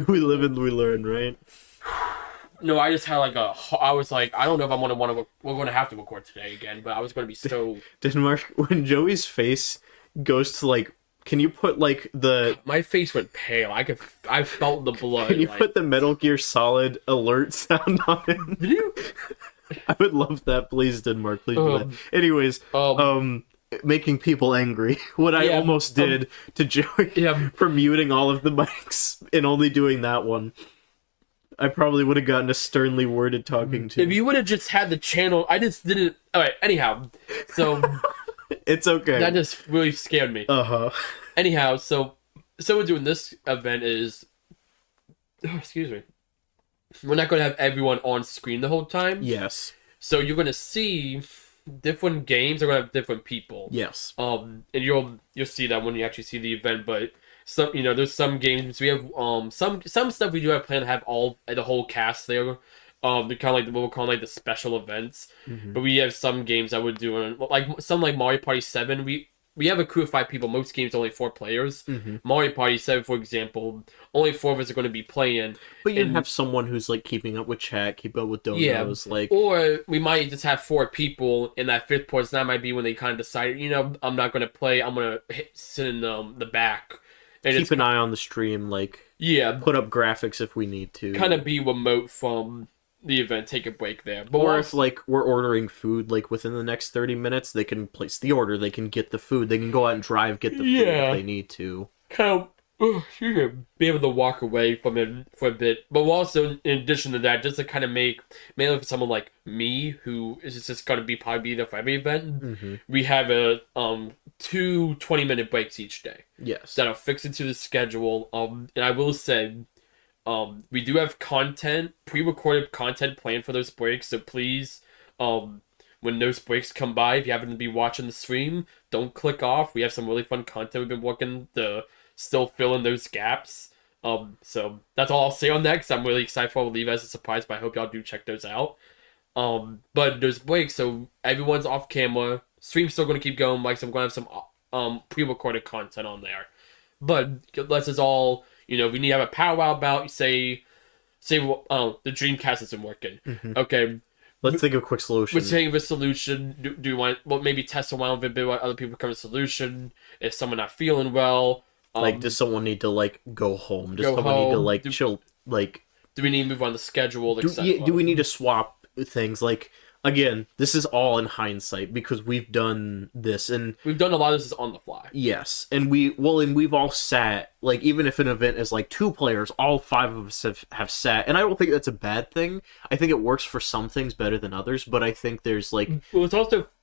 We live and we learn, right? No, I just had like I was like, I don't know if I'm gonna we're gonna have to record today again, but I was gonna be so. Denmark, when Joey's face goes to like, can you put like the. My face went pale. I felt the blood. Can you put the Metal Gear Solid alert sound on it? Did you? I would love that, please, Denmark. Please do that. Anyways, making people angry. What I almost did to Joey for muting all of the mics and only doing that one. I probably would have gotten a sternly worded talking to. If you would have just had the channel, I just didn't. All right. Anyhow, so it's okay. That just really scared me. Anyhow, so we're doing this event is. Oh, excuse me. We're not going to have everyone on screen the whole time. Yes. So you're going to see different games. They're going to have different people. Yes. And you'll see that when you actually see the event. But some, there's some games we have. Some stuff we do have planned to have the whole cast there. They're kind of like what we're calling like the special events. Mm-hmm. But we have some games that we're doing like some like Mario Party 7. We have a crew of 5 people. Most games only 4 players. Mm-hmm. Mario Party 7, for example, only 4 of us are going to be playing. But you have someone who's like keeping up with chat, keeping up with donos, like. Or we might just have 4 people in that 5th person. That might be when they kind of decide, I'm not going to play. I'm going to sit in the back. And keep an eye on the stream, like. Yeah. Put up graphics if we need to. Kind of be remote from the event, take a break there. But or if like we're ordering food like within the next 30 minutes, they can place the order, they can get the food, they can go out and drive, get the food if they need to. Kind of be able to walk away from it for a bit. But also, in addition to that, just to kind of make, mainly for someone like me who is just going to be probably there for every event, we have a 2 20-minute breaks each day. Yes. That are fixed into the schedule. And I will say, we do have pre-recorded content planned for those breaks, so please, when those breaks come by, if you happen to be watching the stream, don't click off. We have some really fun content we've been working to still fill in those gaps. So that's all I'll say on that, because I'm really excited for. I'll leave as a surprise, but I hope y'all do check those out. But there's breaks, so everyone's off camera. Stream's still going to keep going, like, so I'm going to have some pre-recorded content on there. But let's just all... we need to have a powwow about, say, the Dreamcast isn't working. Mm-hmm. Okay. Let's think of a quick solution. We're taking a solution. Do you want, maybe test a while with a bit what other people come to a solution? Is someone not feeling well? Like, does someone need to, like, go home? Does someone need to, like, chill? Like, do we need to move on the schedule? Do we need to swap things? Like, again, this is all in hindsight because we've done this, and We've done a lot of this on the fly. yes, and we've all sat, like, even if an event is like 2 players, all 5 of us have sat, and I don't think that's a bad thing. I think it works for some things better than others, but I think there's like, Well,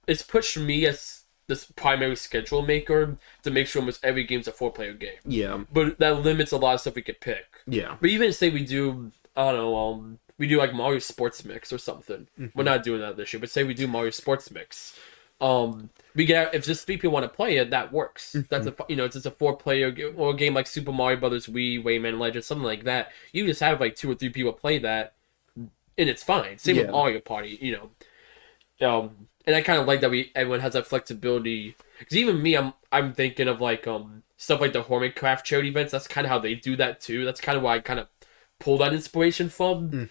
it's pushed me as this primary schedule maker to make sure almost every game's a 4-player game. yeah, But that limits a lot of stuff we could pick. yeah, But even say we do, I don't know, we do like Mario Sports Mix or something. We're not doing that this year, but say we do Mario Sports Mix. We get, if just 3 people want to play it, that works. That's it's just a 4-player or a game like Super Mario Brothers Wii, Rayman Legends, something like that. You just have like 2 or 3 people play that, and it's fine. Same with Mario Party, and I kind of like that everyone has that flexibility. Because even me, I'm thinking of like stuff like the Hermitcraft charity events. That's kind of how they do that too. That's kind of why I kind of pull that inspiration from.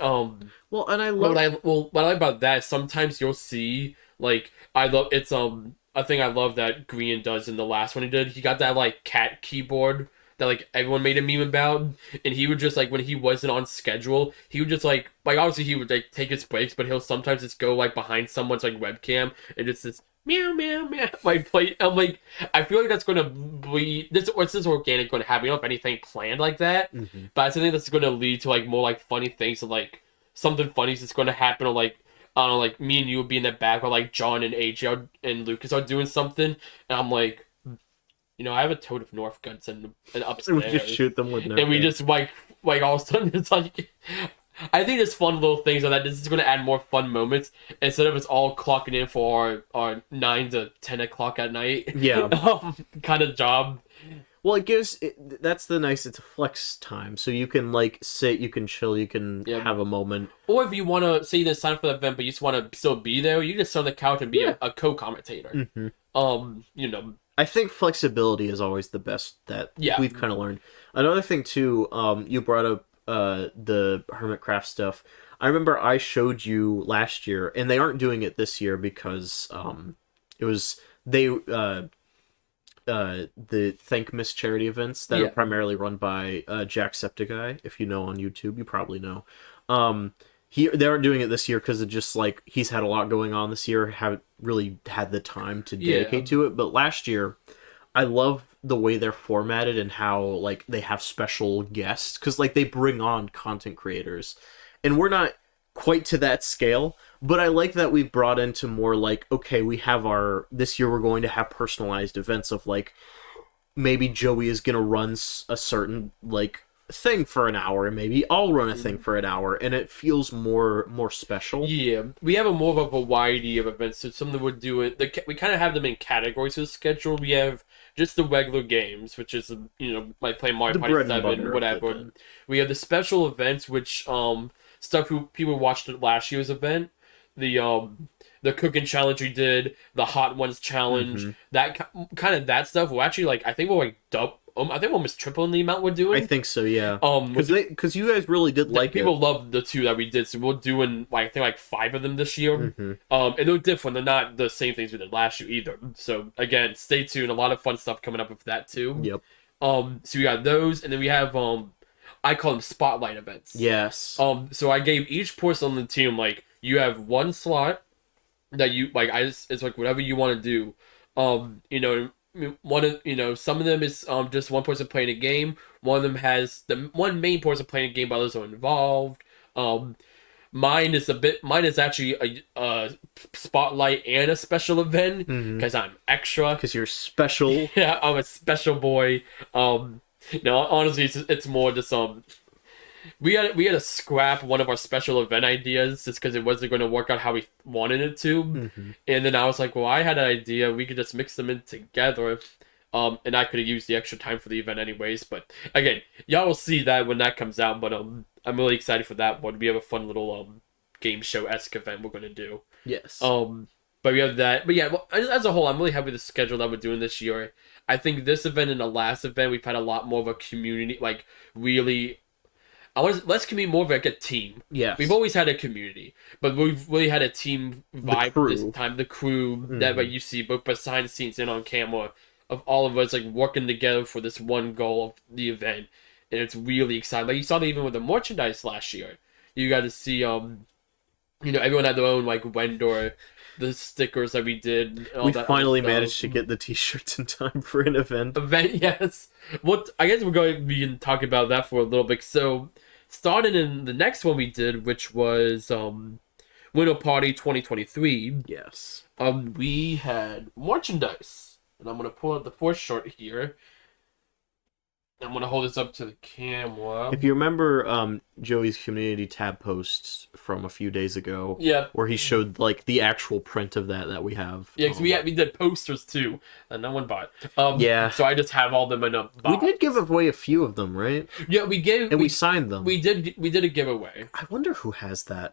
Well, and I love What I like about that is sometimes you'll see like I love it's a thing I love that Green does in the last one he did. He got that like cat keyboard that like everyone made a meme about, and he would just like when he wasn't on schedule, he would just like obviously he would like take his breaks, but he'll sometimes just go like behind someone's like webcam and just this meow meow meow like play. I'm like I feel like that's gonna be what's this organic going to happen? You don't have anything planned like that, but I think that's going to lead to like more like funny things, like something funny is just going to happen, or like I don't know, like me and you would be in the back, or like John and AJ and Lucas are doing something, and I'm like, I have a Toad of North guns and upstairs. we just shoot them with and we just like all of a sudden it's like, I think it's fun little things like that. This is going to add more fun moments instead of it's all clocking in for our 9 to 10 o'clock at night. Yeah. Kind of job. Well, that's the nice. It's a flex time, so you can like sit, you can chill, you can have a moment. Or if you want to say you didn't sign up for the event, but you just want to still be there, you can just sit on the couch and be a co-commentator. I think flexibility is always the best that we've kind of learned. Another thing too, you brought up the Hermitcraft stuff. I remember I showed you last year, and they aren't doing it this year because it was the Thank Miss charity events that are primarily run by Jacksepticeye. If you know on YouTube, you probably know. They aren't doing it this year because of just like he's had a lot going on this year, haven't really had the time to dedicate to it. But last year, I love the way they're formatted and how like they have special guests, because like they bring on content creators, and we're not quite to that scale, but I like that we've brought into more like, okay, we have this year we're going to have personalized events of like maybe Joey is gonna run a certain like thing for an hour, and maybe I'll run a thing for an hour, and it feels more special. Yeah, we have more of a variety of events. So some of them would do it. We kind of have them in categories of the schedule. We have just the regular games, which is like playing Mario Party 7, whatever. We have the special events, which stuff people watched at last year's event. The cooking challenge we did, the hot ones challenge, that kind of that stuff. We're actually like I think we're like I think we're almost tripling the amount we're doing. I think so, yeah. Because you guys really did like people loved the 2 that we did, so we're doing like I think like 5 of them this year. And they're different. They're not the same things we did last year either. So again, stay tuned. A lot of fun stuff coming up with that too. Yep. So we got those, and then we have I call them spotlight events. Yes. So I gave each person on the team like you have 1 slot that you like. It's like whatever you want to do. One of some of them is just one person playing a game. One of them has the one main person playing a game, but others are involved. Mine is actually a spotlight and a special event because I'm extra. Because you're special. Yeah, I'm a special boy. No, honestly, it's more just we had to scrap one of our special event ideas just because it wasn't going to work out how we wanted it to. And then I was like, well, I had an idea. We could just mix them in together. And I could have used the extra time for the event anyways. But again, y'all will see that when that comes out. But I'm really excited for that one. We have a fun little game show-esque event we're going to do. Yes. But we have that. But yeah, well, as a whole, I'm really happy with the schedule that we're doing this year. I think this event and the last event, we've had a lot more of a community, like really... let's be more of like a team. Yes. We've always had a community, but we've really had a team vibe this time. The crew that you see both behind the scenes and on camera of all of us like working together for this one goal of the event, and it's really exciting. Like you saw that even with the merchandise last year, you got to see you know, everyone had their own like vendor, the stickers that we did, and all We that other finally stuff. managed to get the t-shirts in time for an event. Yes. What I guess we're going to be talking about that for a little bit. So, starting in the next one we did, which was Winter Party 2023. Yes. We had merchandise, and I'm gonna pull out the fourth shirt here. I'm gonna hold this up to the camera. If you remember Joey's community tab posts from a few days ago, Yeah, where he showed like the actual print of that we have. yeah, because we did posters too, and no one bought. Yeah. So I just have all them in a box. We did give away a few of them, right? Yeah, we signed them. We did a giveaway. I wonder who has that.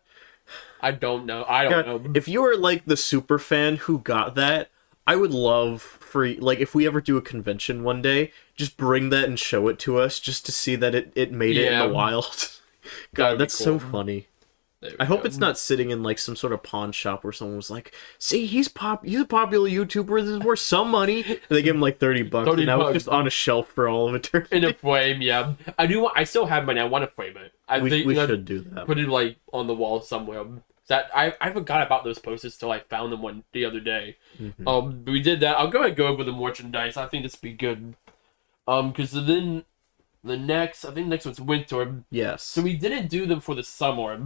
I don't know. I don't know. If you are like the super fan who got that, I would love for like if we ever do a convention one day, just bring that and show it to us just to see that it made it in the wild. God, that's so funny. I hope it's not sitting in like some sort of pawn shop where someone was like, "See, he's a popular YouTuber. This is worth some money." And they give him like $30, and now it's just on a shelf for all of eternity. In a frame, yeah. I still have mine. I want to frame it. We should do that. Put it like on the wall somewhere. That I forgot about those posters till I found them the other day. Mm-hmm. We did that. I'll go ahead and go over the merchandise. I think this would be good. Because then the next one's winter. Yes. So we didn't do them for the summer.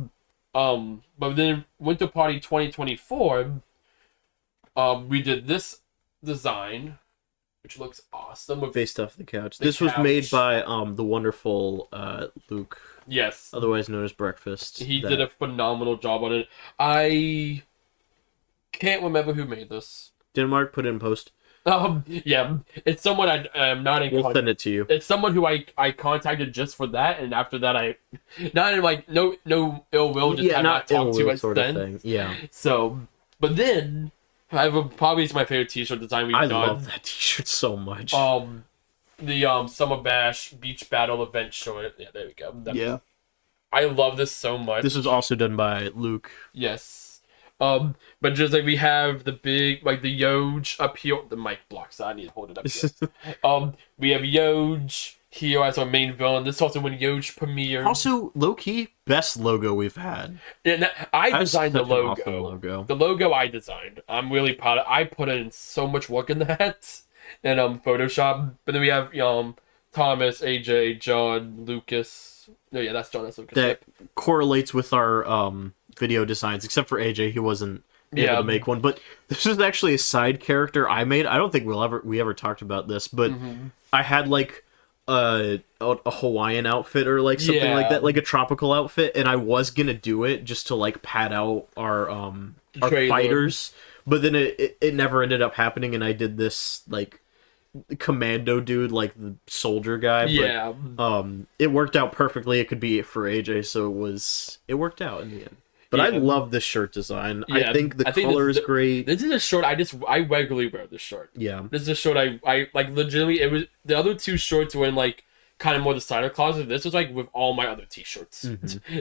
But then Winter Party 2024, we did this design, which looks awesome. Based off the couch. This was made by the wonderful Luke. Yes. Otherwise known as Breakfast. He did a phenomenal job on it. I can't remember who made this. Did Mark put it in post? Yeah, it's someone I'm not in. We'll send it to you. It's someone who I contacted just for that, and after that I, not in like no ill will, just have not talked to sort of thing. Yeah. So, but then I have probably it's my favorite T-shirt design we've done. I love that T-shirt so much. The Summer Bash Beach Battle event shirt. Yeah, there we go. Yeah. I love this so much. This was also done by Luke. Yes. But just like we have the big like the Yoj up here. The mic blocks, so I need to hold it up here. We have Yoj here as our main villain. This is also when Yoj premiered. Also, low key, best logo we've had. And I designed the logo. Awesome logo. The logo I designed. I'm really proud of. I put in so much work in that, and Photoshop. But then we have Thomas, AJ, John, Lucas. No, yeah, that's John. That's Lucas. That correlates with our video designs, except for AJ, he wasn't able to make one. But this is actually a side character I made. I don't think we ever talked about this, but I had like a Hawaiian outfit or like something like that, like a tropical outfit, and I was gonna do it just to like pad out our fighters, but then it never ended up happening, and I did this like commando dude, like the soldier guy. But, it worked out perfectly. It could be for AJ, so it worked out in the end. But I love this shirt design. Yeah, I think the color is great. This is a shirt I regularly wear this shirt. Yeah. This is a shirt I like legitimately. It was the other two shorts were in like kind of more the cider closet. This was like with all my other t-shirts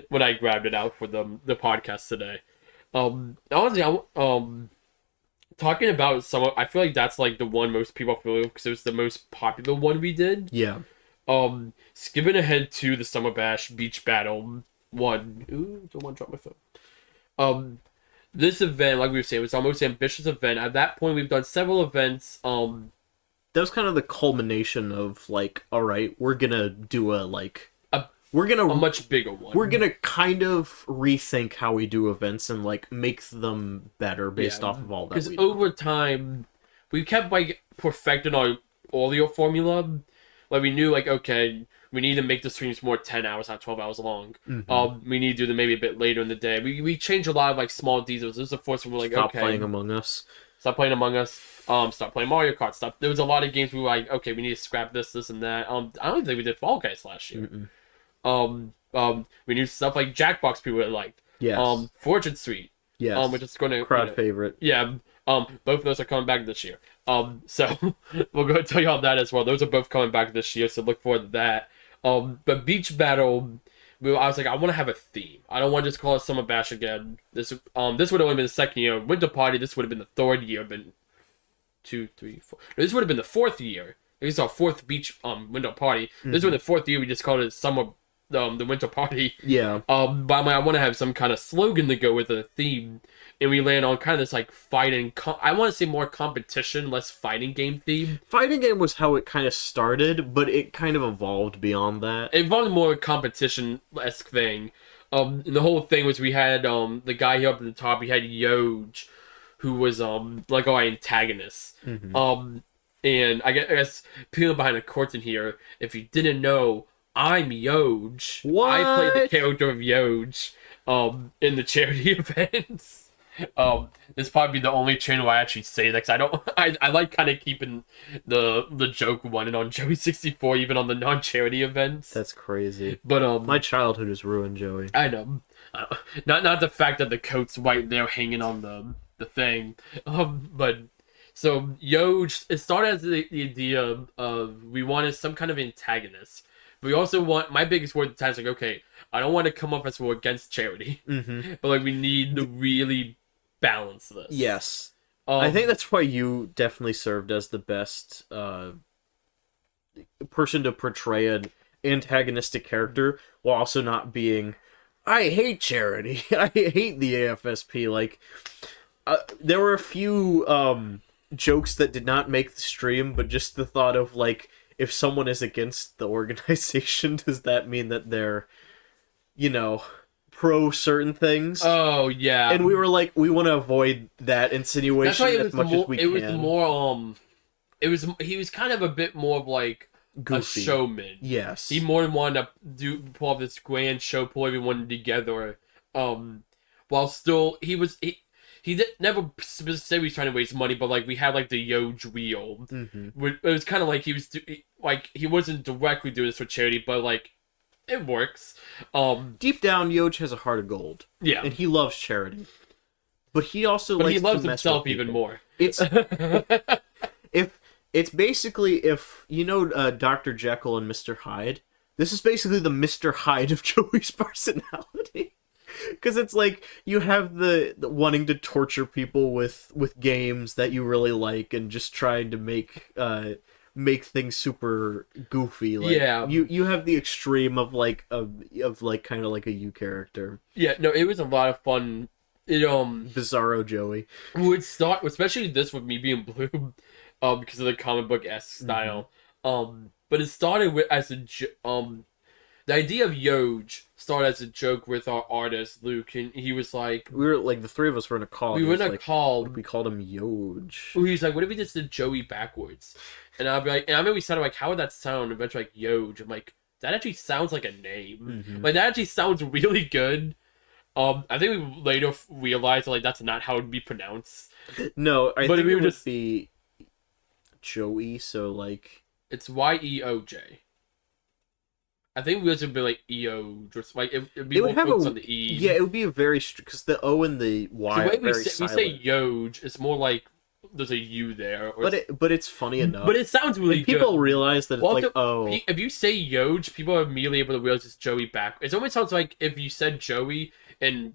when I grabbed it out for the podcast today. Honestly, talking about I feel like that's like the one most people feel because it was the most popular one we did. Yeah. Skipping ahead to the Summer Bash Beach Battle one. Ooh, don't want to drop my phone. This event, like we were saying, was our most ambitious event. At that point, we've done several events. That was kind of the culmination of like, all right, we're gonna do a much bigger one. We're gonna kind of rethink how we do events and like make them better based off of all that. Because over time, we kept like perfecting our audio formula. Like we knew, like okay, we need to make the streams more 10 hours, not 12 hours long. We need to do them maybe a bit later in the day. We changed a lot of like small details. This is the first one we're like, Stop playing Among Us. Stop playing Among Us. Stop playing Mario Kart. Stop. There was a lot of games we were like, okay, we need to scrap this, and that. I don't think we did Fall Guys last year. We knew stuff like Jackbox people liked. Yes. Fortune Suite. Yes. Which is going to crowd favorite. Yeah. Both of those are coming back this year. So we'll go and tell you all that as well. Those are both coming back this year, so look forward to that. But Beach Battle, I was like, I want to have a theme. I don't want to just call it Summer Bash again. This would have only been the second year. Winter Party, this would have been the third year. Been 2, 3, 4. No, this would have been the fourth year. This is our fourth beach Winter Party. This was the fourth year. We just called it Summer the winter party. Yeah. But I want to have some kind of slogan to go with the theme, and we land on kind of this like fighting. I want to say more competition, less fighting game theme. Fighting game was how it kind of started, but it kind of evolved beyond that. It involved more competition-esque thing. And the whole thing was we had the guy here up at the top. We had Yoj, who was like our antagonist. Mm-hmm. And I guess peeling behind the curtain here, if you didn't know, I'm Yoj. What? I played the character of Yoj in the charity events. This probably be the only channel I actually say that, 'cause I don't I like kind of keeping the joke running on Joey64 even on the non-charity events. That's crazy. But My childhood is ruined, Joey. I know. Not the fact that the coat's right there hanging on the thing. But so Yoj, it started as the idea of we wanted some kind of antagonist. We also want, my biggest word at the time is like, okay, I don't want to come up as we're against charity, Mm-hmm. but like we need to really balance this. Yes. I think that's why you definitely served as the best person to portray an antagonistic character while also not being, I hate charity. I hate the AFSP. Like, there were a few jokes that did not make the stream, but just the thought of, like, if someone is against the organization, does that mean that they're, you know, pro certain things? Oh yeah. And we were like, we want to avoid that insinuation as much as we can. It was more he was kind of a bit more of like Goofy. a showman. Yes. He more than wanted to pull off this grand show, pull everyone together. While still he did never say he was trying to waste money, but like we had like the Yoj wheel. Mm-hmm. It was kind of like he wasn't directly doing this for charity, but like it works. Deep down, Yoj has a heart of gold. Yeah, and he loves charity, but he also but likes he loves to mess himself with even people. more. It's it's basically if you know Dr. Jekyll and Mr. Hyde. This is basically the Mr. Hyde of Joey's personality. Because it's like you have the wanting to torture people with games that you really like and just trying to make things super goofy. Like, yeah, you have the extreme of like kind of like a you character. Yeah, no, it was a lot of fun. It Bizarro Joey would start, especially this with me being blue, because of the comic book esque style. But it started with the idea of Yoj started as a joke with our artist Luke, and he was like, we were like the three of us were in a call. We were in a call. We called him Yoj. He's like, what if we just did Joey backwards? And I'll be like, and I remember we sounded like, how would that sound? Eventually, like Yoj. I'm like, that actually sounds like a name. Like that actually sounds really good. I think we later realized like that's not how it would be pronounced. No, I think it would be Joey. So like, it's Yeoj. I think we would be like EO, just like it'd be more focused on the E. Yeah, it would be a very because the O and the Y are very silent. We say Yoj, it's more like there's a U there. But it's funny enough. But it sounds really good. People realize that it's like, oh, if you say Yoj, people are immediately able to realize it's Joey back. It almost sounds like if you said Joey and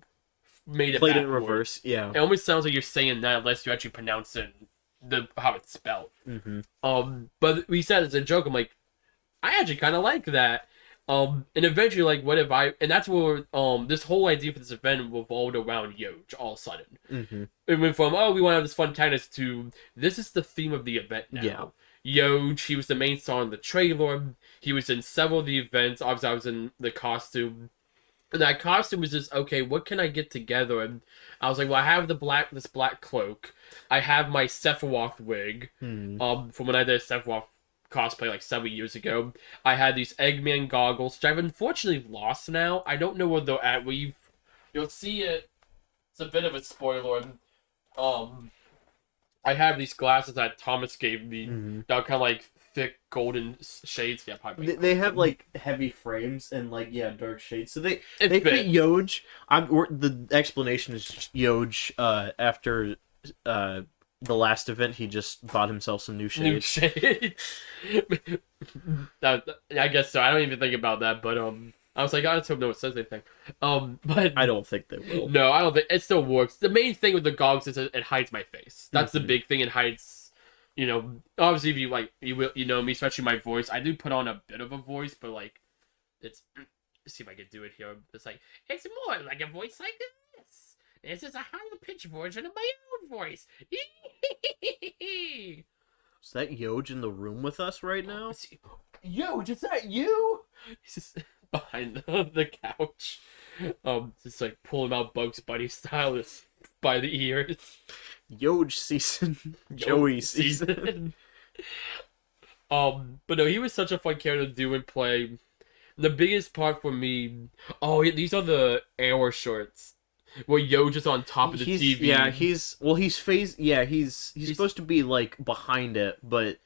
made it played it in reverse. Yeah, it almost sounds like you're saying that unless you actually pronounce it how it's spelled. But we said it's a joke. I'm like, I actually kind of like that. And eventually, like, what if and that's where, this whole idea for this event revolved around Yoj all of a sudden. It went from, we want to have this fun tennis to, this is the theme of the event now. Yeah. Yoj, he was the main star in the trailer. He was in several of the events. Obviously, I was in the costume. And that costume was just, okay, what can I get together? And I was like, well, I have this black cloak. I have my Sephiroth wig, from when I did a Sephiroth cosplay like 7 years ago. I had these Eggman goggles, which I've unfortunately lost now. I don't know where they're at. You'll see it. It's a bit of a spoiler. I have these glasses that Thomas gave me. That are kind of like thick golden shades. Yeah, probably. They have like heavy frames and like dark shades. So they fit Yoj. The explanation is just Yoj. After the last event, he just bought himself some new shades. I guess so. I don't even think about that, but I was like, I just hope no one says anything. But I don't think they will. No, I don't think it still works. The main thing with the goggles is it hides my face. That's the big thing. It hides, obviously if you like, you know me, especially my voice. I do put on a bit of a voice, but like, it's see if I can do it here. It's like, it's more like a voice like this. This is a higher pitched version of my own voice. Is that Yoj in the room with us right now? Yo, is that you? He's just behind the couch. Just like pulling out Bugs Bunny style by the ears. Yoj season. Joey season. But no, he was such a fun character to do and play. The biggest part for me, these are the Arrow shorts where Yoj is on top of the TV. Yeah, he's supposed to be like behind it, but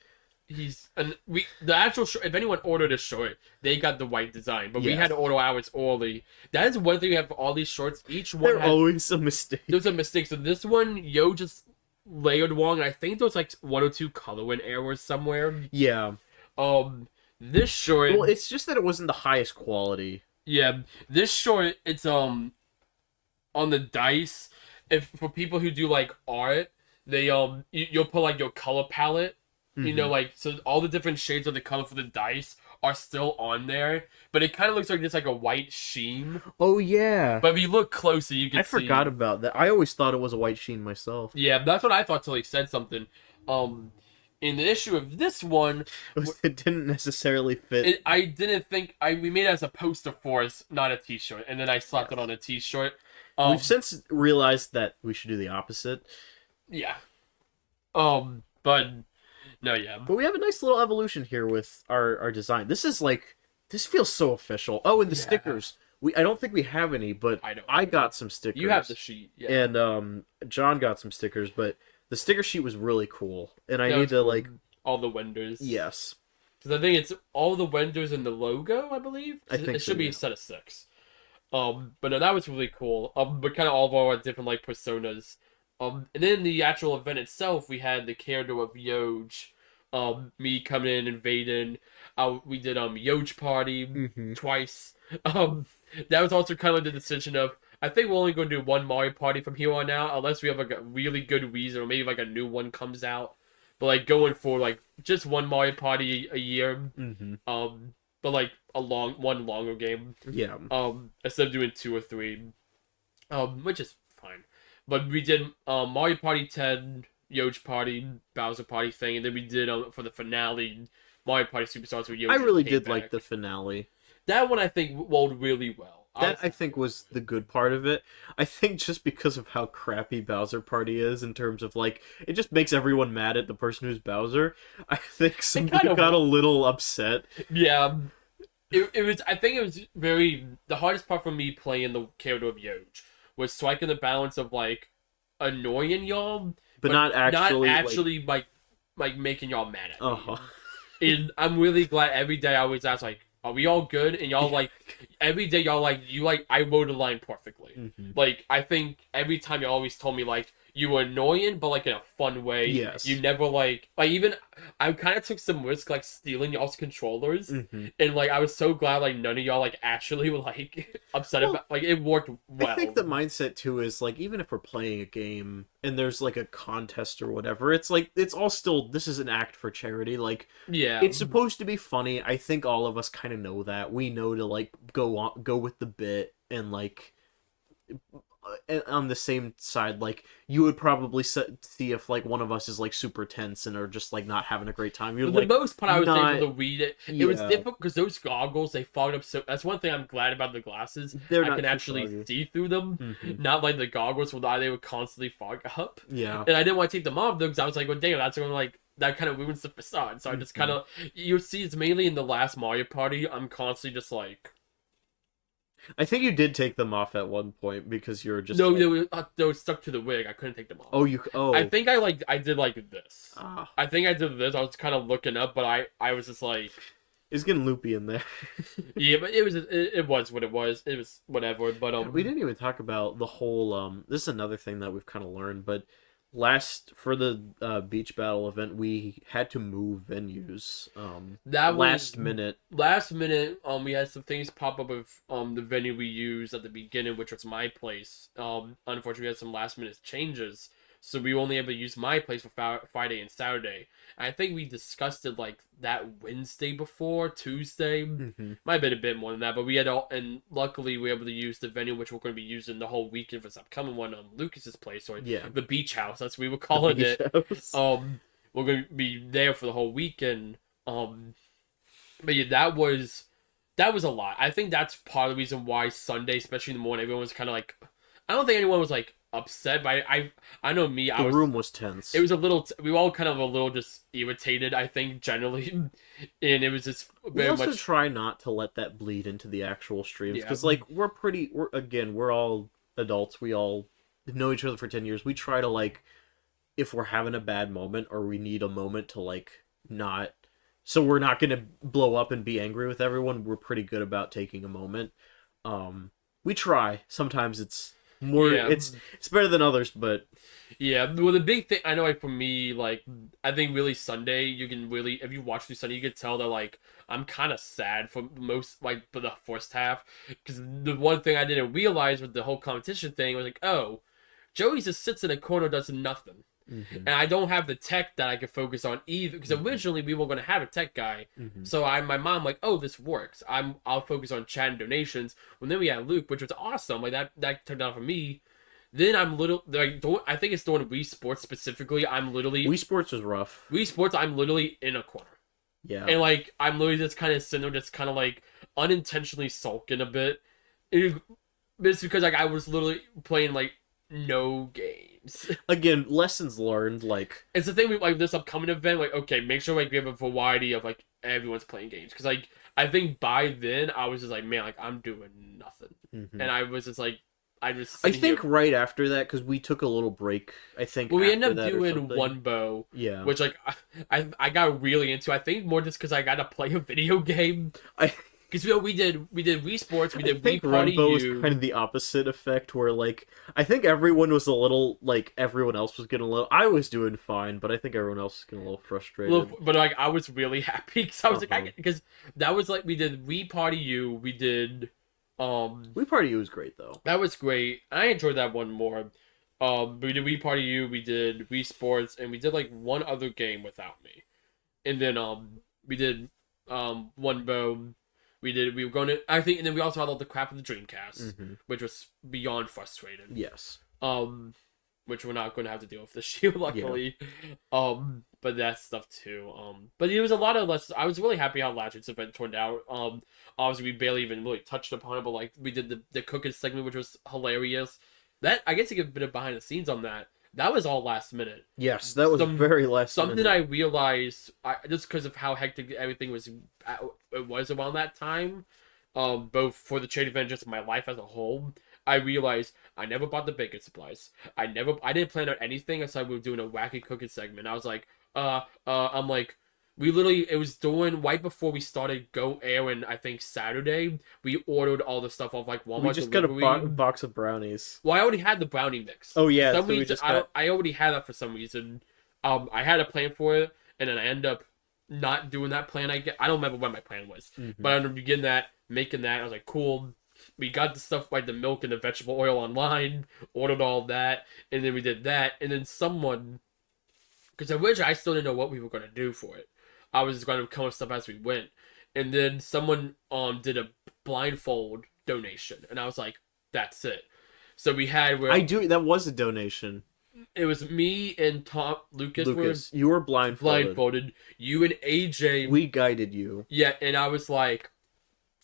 the actual short, if anyone ordered a short, they got the white design, but we had to order ours early. That is one thing we have for all these shorts. Each one has always a mistake. There's a mistake. So this one, Yoj just layered wrong. I think there's like 1 or 2 colorway errors somewhere. Yeah. This short. Well, it's just that it wasn't the highest quality. Yeah, this short, it's on the dice. If for people who do like art, they you'll put like your color palette. You know, like, so all the different shades of the color for the dice are still on there, but it kind of looks like it's like a white sheen. Oh yeah. But if you look closer, you can see. I forgot about that. I always thought it was a white sheen myself. Yeah, that's what I thought till he said something. In the issue of this one, it didn't necessarily fit. I didn't think we made it as a poster for us, not a T-shirt, and then I slapped it on a T-shirt. We've since realized that we should do the opposite. Yeah. But no, yeah. But we have a nice little evolution here with our design. This feels so official. Oh, and the stickers. I don't think we have any, but I got some stickers. You have the sheet, yeah. And John got some stickers, but the sticker sheet was really cool. And I need to like all the vendors. Yes. Because I think it's all the vendors and the logo, I believe. I think it should be a set of 6. But no, that was really cool. But kind of all of our different like personas. And then the actual event itself, we had the character of Yoj, me coming in, invading. We did Yoj party twice. That was also kind of the decision of, I think we're only going to do one Mario party from here on out, unless we have like a really good reason, or maybe like a new one comes out. But like going for like just one Mario party a year. But like one longer game. Yeah. Instead of doing 2 or 3. Which is fine. But we did Mario Party 10, Yoj Party, Bowser Party thing, and then we did for the finale Mario Party Superstars with Yoj. I really did like the finale. That one I think rolled really well. That I think was the good part of it. I think just because of how crappy Bowser Party is in terms of like it just makes everyone mad at the person who's Bowser. I think some people got a little upset. Yeah. It was. I think it was the hardest part for me playing the character of Yoj was striking the balance of like annoying y'all, but not actually like making y'all mad at me. And I'm really glad every day I always ask like, are we all good? And y'all like every day y'all like I wrote a line perfectly. Like I think every time you always told me like you were annoying, but like in a fun way. Yes. You never like even I kind of took some risk like stealing y'all's controllers, and like I was so glad like none of y'all like actually were like upset about like it worked well. I think the mindset too is like even if we're playing a game and there's like a contest or whatever, it's like it's all still this is an act for charity. Like it's supposed to be funny. I think all of us kind of know that. We know to like go with the bit and like. On the same side, like you would probably see if like one of us is like super tense and are just like not having a great time. For the most part, I was able to read it. It was difficult because those goggles they fogged up. So that's one thing I'm glad about the glasses. I can actually see through them, not like the goggles where they would constantly fog up. Yeah, and I didn't want to take them off though because I was like, well, damn, that's going like that kind of ruins the facade. So I just kind of you'll see it's mainly in the last Mario Party. I'm constantly just like. I think you did take them off at one point because you were just no, they were stuck to the wig. I couldn't take them off. I think I did like this. I think I did this. I was kind of looking up, but I was just like, it's getting loopy in there. Yeah, but it was what it was. It was whatever. But we didn't even talk about the whole. This is another thing that we've kind of learned, but. For the beach battle event, we had to move venues. Last minute, we had some things pop up with the venue we used at the beginning, which was my place. Unfortunately, we had some last minute changes, so we were only able to use my place for Friday and Saturday. And I think we discussed it like that Wednesday before, Tuesday. Mm-hmm. Might have been a bit more than that, but we had all, and luckily we were able to use the venue which we're going to be using the whole weekend for this upcoming one, Lucas's place, or the beach house. That's what we were calling it. House. We're going to be there for the whole weekend. But yeah, that was a lot. I think that's part of the reason why Sunday, especially in the morning, everyone was kind of like, I don't think anyone was like upset, but I know me. The room was tense. It was a little. We were all kind of a little just irritated, I think, generally, and it was just very we also try not to let that bleed into the actual streams because, like, we're all adults. We all know each other for 10 years. We try to, like, if we're having a bad moment or we need a moment to, like, not. So we're not gonna blow up and be angry with everyone. We're pretty good about taking a moment. We try. Sometimes it's more. It's better than others, but yeah. Well, the big thing I know, like for me, like I think really Sunday, you can really, if you watch through Sunday, you can tell that like I'm kind of sad for for the first half, because the one thing I didn't realize with the whole competition thing was like, oh, Joey just sits in a corner, does nothing. Mm-hmm. And I don't have the tech that I could focus on either, because originally we were going to have a tech guy. Mm-hmm. So my mom like, oh, this works. I'll focus on chat and donations. When then we had Luke, which was awesome. Like that turned out for me. Then I'm I think it's during Wii Sports specifically. I'm literally Wii Sports was rough. Wii Sports, I'm literally in a corner. Yeah. And like I'm literally just kind of sitting there, just kind of like unintentionally sulking a bit. It's because like I was literally playing like no games. Again, lessons learned. Like it's the thing with like this upcoming event. Like, okay, make sure like we have a variety of like everyone's playing games, because like I think by then I was just like, man, like I'm doing nothing, and I was just like, I think right after that, because we took a little break. I think. Well, we ended up doing One Bow, yeah, which like I got really into. I think more just because I got to play a video game. Because we did Wii Sports, we did Wii Party U. Was kind of the opposite effect, where like I think everyone was a little like everyone else was getting a little. I was doing fine, but I think everyone else was getting a little frustrated. But like I was really happy because I was like, because that was like we did Wii Party U, we did Wii Party U was great though. That was great. I enjoyed that one more. We did Wii Party U, we did Wii Sports, and we did like one other game without me, and then we did One Bow. We were going to, I think, and then we also had all the crap of the Dreamcast, which was beyond frustrating. Yes. Which we're not going to have to deal with this year, luckily. Yeah. But that stuff too. But it was a lot of lessons. I was really happy how last year's event turned out. Obviously we barely even really touched upon it, but like we did the cooking segment, which was hilarious. That I guess to give a bit of behind the scenes on that. That was all last minute. Yes, that was very last minute. Something I realized, just because of how hectic everything was, it was around that time, both for the trade event, just my life as a whole. I realized I never bought the baking supplies. I didn't plan on anything aside we were doing a wacky cooking segment. I was like, I'm like, we literally, it was doing right before we started Go Air, and I think Saturday, we ordered all the stuff off like Walmart. We just got a box of brownies. Well, I already had the brownie mix. Oh yeah, some reason, I already had that for some reason. I had a plan for it, and then I end up not doing that plan. I don't remember what my plan was, but I ended up beginning that, making that. I was like, cool. We got the stuff like the milk and the vegetable oil online, ordered all that, and then we did that, and then someone, because originally I still didn't know what we were going to do for it. I was just going to come up with stuff as we went. And then someone did a blindfold donation. And I was like, that's it. So we had... that was a donation. It was me and Lucas. You were blindfolded. You and AJ... We guided you. Yeah, and I was like...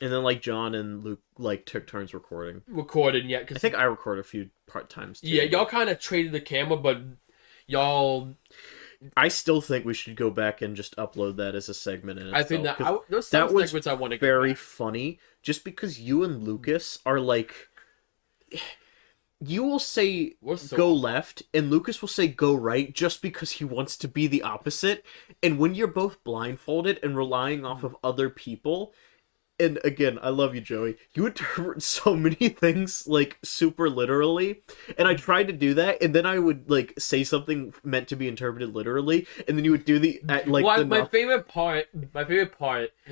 And then like John and Luke like took turns recording. Yeah. I think I recorded a few times too. Yeah, y'all kind of traded the camera, but y'all... I still think we should go back and just upload that as a segment in itself. I think that was segments I want to very funny, just because you and Lucas are like, you will say go left, and Lucas will say go right, just because he wants to be the opposite. And when you're both blindfolded and relying off of other people, and again, I love you, Joey, you interpret so many things, like, super literally, and I tried to do that, and then I would, like, say something meant to be interpreted literally, and then you would do my favorite part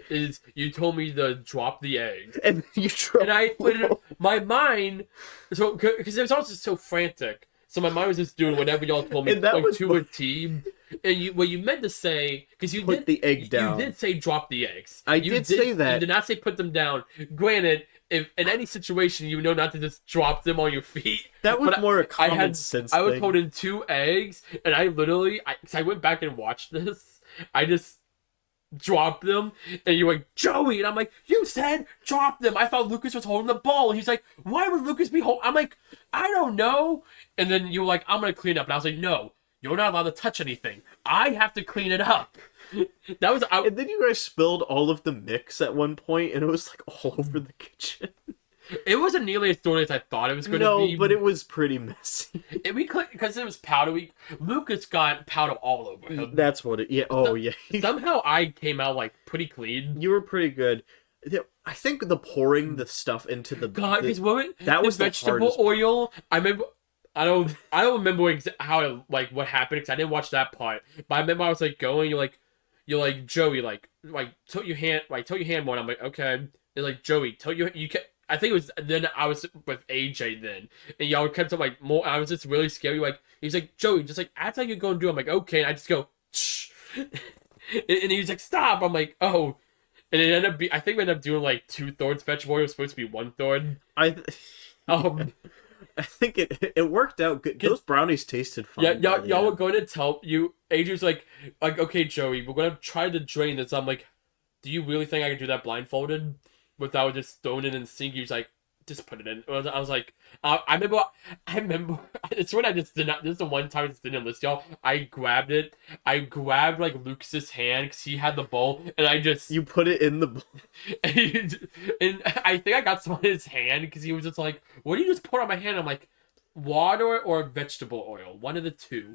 is you told me to drop the eggs. And you dropped and I put it in my mind, so, because it was also so frantic, So my mind was just doing whatever y'all told me, And that like was to a team. And you meant to say, because you put did the egg down. You did say drop the eggs. I did say that. You did not say put them down. Granted, if in any situation you know not to just drop them on your feet. That was more a common sense I was thing. holding 2 eggs, and I literally, I went back and watched this. I just dropped them, and you're like, Joey, and I'm like, you said drop them. I thought Lucas was holding the ball, and he's like, why would Lucas be holding? I'm like, I don't know. And then you were like, I'm gonna clean up, and I was like, no, you're not allowed to touch anything. I have to clean it up. That was. And then you guys spilled all of the mix at one point, and it was like all over the kitchen. It wasn't nearly as dirty as I thought it was going to be. No, but it was pretty messy. Because it was powder. Lucas got powder all over him. That's what it. Yeah. Oh, yeah. Somehow I came out like pretty clean. You were pretty good. I think the pouring the stuff into the because that was the vegetable hardest. oil. I remember. I don't remember how what happened because I didn't watch that part. But I remember I was like going. You're like Joey. Like tilt your hand. Like tilt your hand more. And I'm like okay. They're like Joey. Tilt your. You can. I think it was then I was with AJ then, and y'all kept up like more. I was just really scary. Like he's like Joey, just like act like you're going to do. I'm like okay, and I just go, shh. And he's like stop. I'm like oh, and it ended up I think we ended up doing like 2/3 vegetable oil. It was supposed to be 1/3. I think it worked out good. Those brownies tasted fine. Yeah, y'all were going to tell you. AJ's like okay Joey, we're gonna try to drain this. I'm like, do you really think I can do that blindfolded? Without just throwing it in the sink, he was like, just put it in. I was like, I remember, it's when I just did not, this is the one time I just didn't list y'all. I grabbed it. I grabbed like Lucas's hand because he had the bowl, and I just. You put it in the bowl. And I think I got some on his hand because he was just like, what do you just pour on my hand? I'm like, water or vegetable oil, one of the two.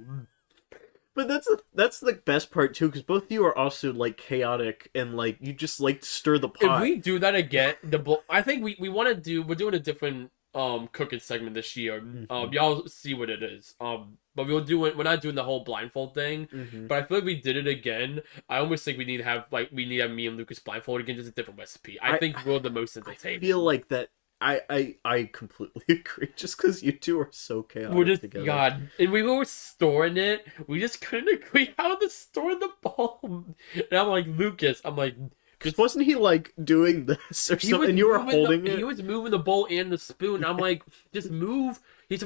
But that's the best part too, because both of you are also like chaotic and like you just like to stir the pot. If we do that again, I think we want to do. We're doing a different cooking segment this year. Y'all see what it is. But we'll do it. We're not doing the whole blindfold thing. But I feel like we did it again. I almost think we need to have me and Lucas blindfold again, just a different recipe. I think we're the most entertaining. I feel like that. I completely agree. Just because you two are so chaotic we're just together. God, and we were storing it. We just couldn't agree how to store the bowl. And I'm like Lucas. I'm like, because wasn't he like doing this or something? And you were holding it. He was moving the bowl and the spoon. I'm like, just move.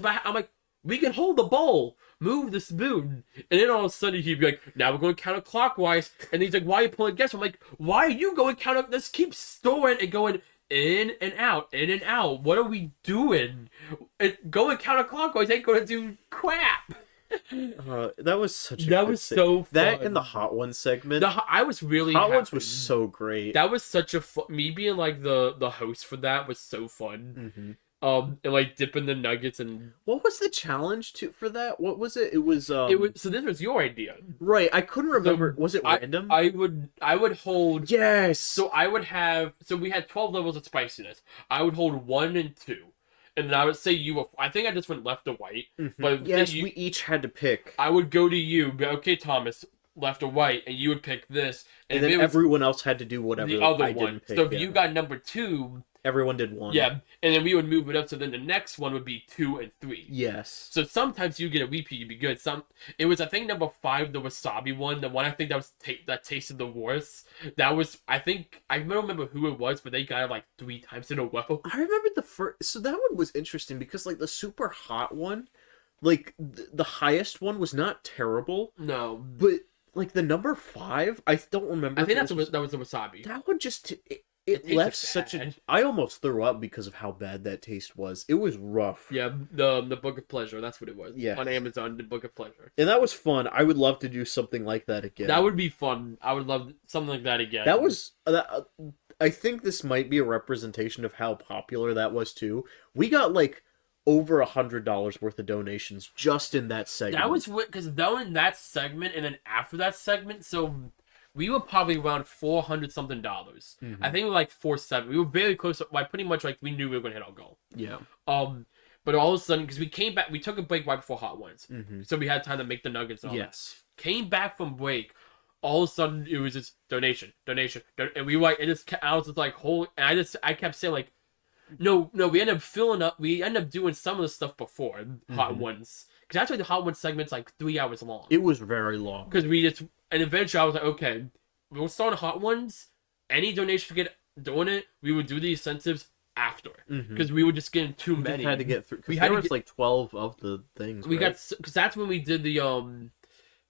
I'm like, we can hold the bowl. Move the spoon. And then all of a sudden he'd be like, now we're going counterclockwise. And he's like, why are you pulling against? I'm like, why are you going counter? Let's keep storing and going. In and out, in and out. What are we doing? Going counterclockwise ain't gonna do crap. That was such a that was thing. So fun. That and the Hot Ones segment. I was really Hot happy. Ones was so great. That was such a me being like the host for that was so fun. And like dipping the nuggets and what was the challenge for that? What was it? It was so this was your idea, right? I couldn't remember. Was it random? I would hold so I would have we had 12 levels of spiciness. I would hold 1 and 2, and then I would say you were. I think I just went left to white, but yes, we each had to pick. I would go to you, be okay, Thomas, left or right, and you would pick this, and then everyone else had to do whatever the other I one. didn't pick. So if you got number 2. Everyone did 1. Yeah, and then we would move it up. So then the next one would be 2 and 3. Yes. So sometimes you get a repeat, you'd be good. It was I think number 5, the wasabi one, the one I think that was that tasted the worst. That was I don't remember who it was, but they got it like 3 times in a row. I remember the first. So that one was interesting because like the super hot one, like the highest one was not terrible. No, but like the number 5, I don't remember. I think that was the wasabi. That one just. It left such a. I almost threw up because of how bad that taste was. It was rough. Yeah, the Book of Pleasure. That's what it was. Yeah, on Amazon, the Book of Pleasure. And that was fun. I would love to do something like that again. That would be fun. I would love something like that again. That was. I think this might be a representation of how popular that was too. We got like over $100 worth of donations just in that segment. That was because in that segment, and then after that segment, so. We were probably around $400 something. I think we were like 470. We were very close. Like pretty much like we knew we were gonna hit our goal. Yeah. But all of a sudden, because we came back, we took a break right before Hot Ones, so we had time to make the nuggets. And all that. Came back from break. All of a sudden, it was just donation, and we were like, I was just like, holy. And I kept saying like, No, we end up filling up. We end up doing some of the stuff before Hot Ones, because actually the Hot Ones segment's like 3 hours long. It was very long. Because and eventually I was like, okay, we'll start Hot Ones. Any donation we get doing it, we would do the incentives after, because we were just getting too many. We had to get through. Because there was like 12 of the things. We got, because that's when we did the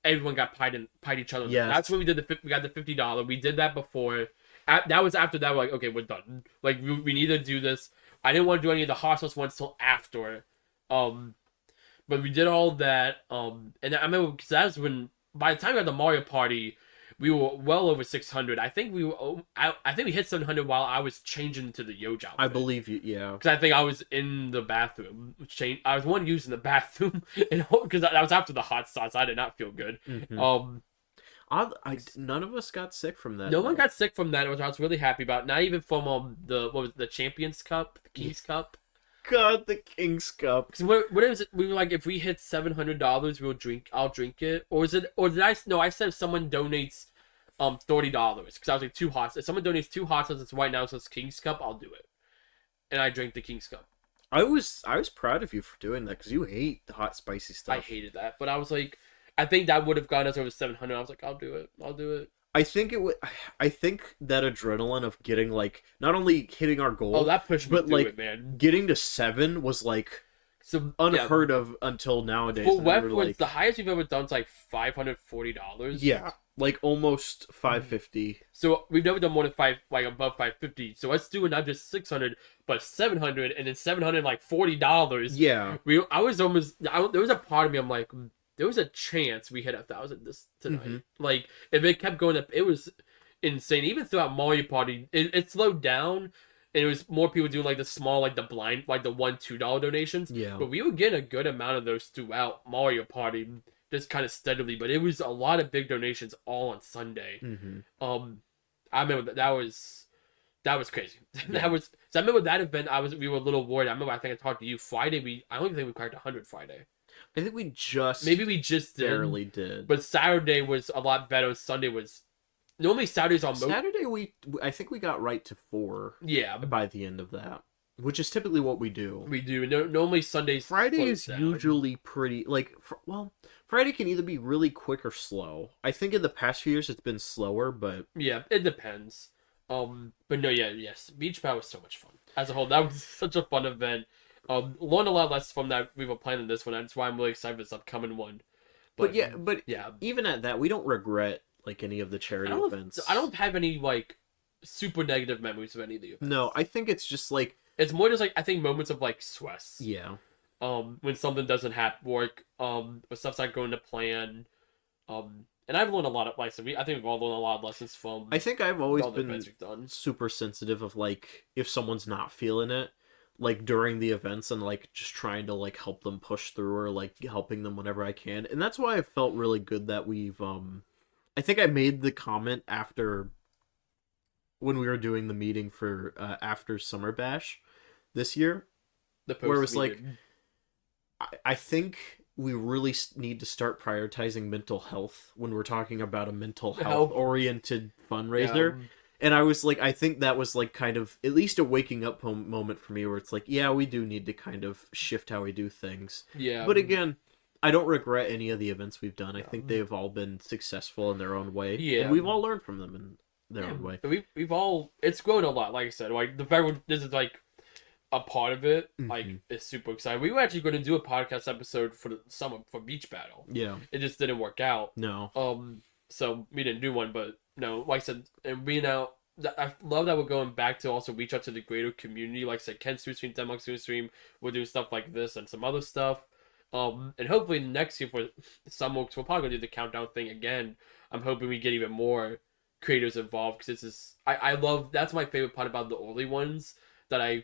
everyone got pied each other. Yeah, that's when we did we got the $50. We did that before. That was after that. We're like, okay, we're done. Like we need to do this. I didn't want to do any of the hostels ones till after, but we did all that. And I remember because that's when by the time we had the Mario Party, we were well over 600. I think we were. I think we hit 700 while I was changing to the Yoja outfit. I believe you. Yeah. Because I think I was in the bathroom. I was one using the bathroom, because that was after the hot sauce. I did not feel good. None of us got sick from that. No one got sick from that, which I was really happy about. Not even from the Champions Cup, the King's Cup. God, the King's Cup. Because what is it? We were like, if we hit $700, I'll drink it. Or is it? Or did I? No, I said if someone donates $30, because I was like if someone donates 2 hot sauces, it's right now, so it's King's Cup, I'll do it. And I drank the King's Cup. I was proud of you for doing that, because you hate the hot spicy stuff. I hated that, but I was like, I think that would have gotten us over 700. I was like, I'll do it. I think it would. I think that adrenaline of getting like not only hitting our goal, that pushed me but through like it, man. getting to 7 was like unheard of until nowadays. For Westwood, the highest we've ever done is like $540. Yeah, like almost 550. So we've never done more than above 550. So let's do not just 600, but 700, and then $740. Yeah, I was almost. There was a part of me, I'm like, there was a chance we hit 1,000 tonight. Like if it kept going up, it was insane. Even throughout Mario Party, it slowed down. And it was more people doing like the small, like the blind, like the $1-2 donations. Yeah. But we were getting a good amount of those throughout Mario Party, just kind of steadily. But it was a lot of big donations all on Sunday. I remember that was crazy. Yeah. I remember that event. We were a little worried. I think I talked to you Friday. I don't even think we cracked 100 Friday. I think we just barely did. But Saturday was a lot better. Sunday was. Normally Saturdays on Saturday I think we got right to 4. Yeah. By the end of that, which is typically what we do. We do. No, normally Sundays. Friday is usually pretty Friday can either be really quick or slow. I think in the past few years it's been slower, but yeah, it depends. But no, yes, Beach Bow was so much fun as a whole. That was such a fun event. Learned a lot less from that we were planning this one. That's why I'm really excited for this upcoming one. But yeah, even at that, we don't regret like any of the charity events. I don't have any like super negative memories of any of the events. No, I think it's just like it's more just like I think moments of like stress. Yeah. When something doesn't work, when stuff's not going to plan, and I've learned a lot of I think we've all learned a lot of lessons from. I think I've always been super sensitive of like if someone's not feeling it, like during the events, and like just trying to like help them push through or like helping them whenever I can, and that's why I felt really good that we've I think I made the comment after when we were doing the meeting for after Summer Bash this year, where it was like, I think we really need to start prioritizing mental health when we're talking about a mental health oriented fundraiser. Yeah. And I was like, I think that was like kind of at least a waking up moment for me, where it's like, yeah, we do need to kind of shift how we do things. Yeah. But again, I don't regret any of the events we've done. I think they've all been successful in their own way. Yeah. And we've all learned from them in their own way. We've all, it's grown a lot, like I said. Like, the fact this is like a part of it, like, is super exciting. We were actually going to do a podcast episode for the summer for Beach Battle. Yeah. It just didn't work out. No. So we didn't do one, but no, like I said, and being out, I love that we're going back to also reach out to the greater community. Like I said, Ken's Stream, Denmark's Stream, we'll do stuff like this and some other stuff. And hopefully next year for some we'll probably do the countdown thing again. I'm hoping we get even more creators involved, because this is I love, that's my favorite part about the early ones, that I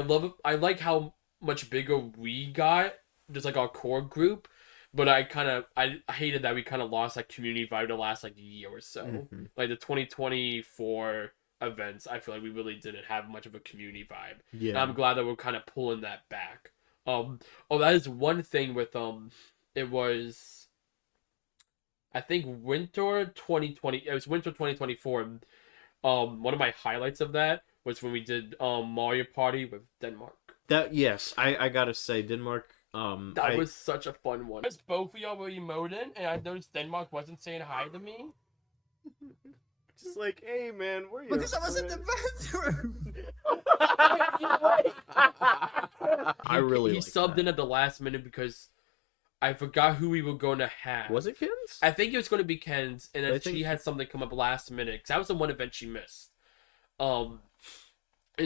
love. I like how much bigger we got, just like our core group. But I hated that we kind of lost that community vibe the last like year or so. Like the 2024 events, I feel like we really didn't have much of a community vibe. Yeah, and I'm glad that we're kind of pulling that back. That is one thing with it was, I think winter 2020. It was winter 2024. One of my highlights of that was when we did Mario Party with Denmark. That yes, I gotta say Denmark. That was such a fun one. Because both of y'all were emoting, and I noticed Denmark wasn't saying hi to me. Just like, hey man, where you? Because I was in the bathroom. I really he subbed in at the last minute because I forgot who we were going to have. Was it Ken's? I think it was going to be Ken's, and then I think she had something come up last minute. Because that was the one event she missed. And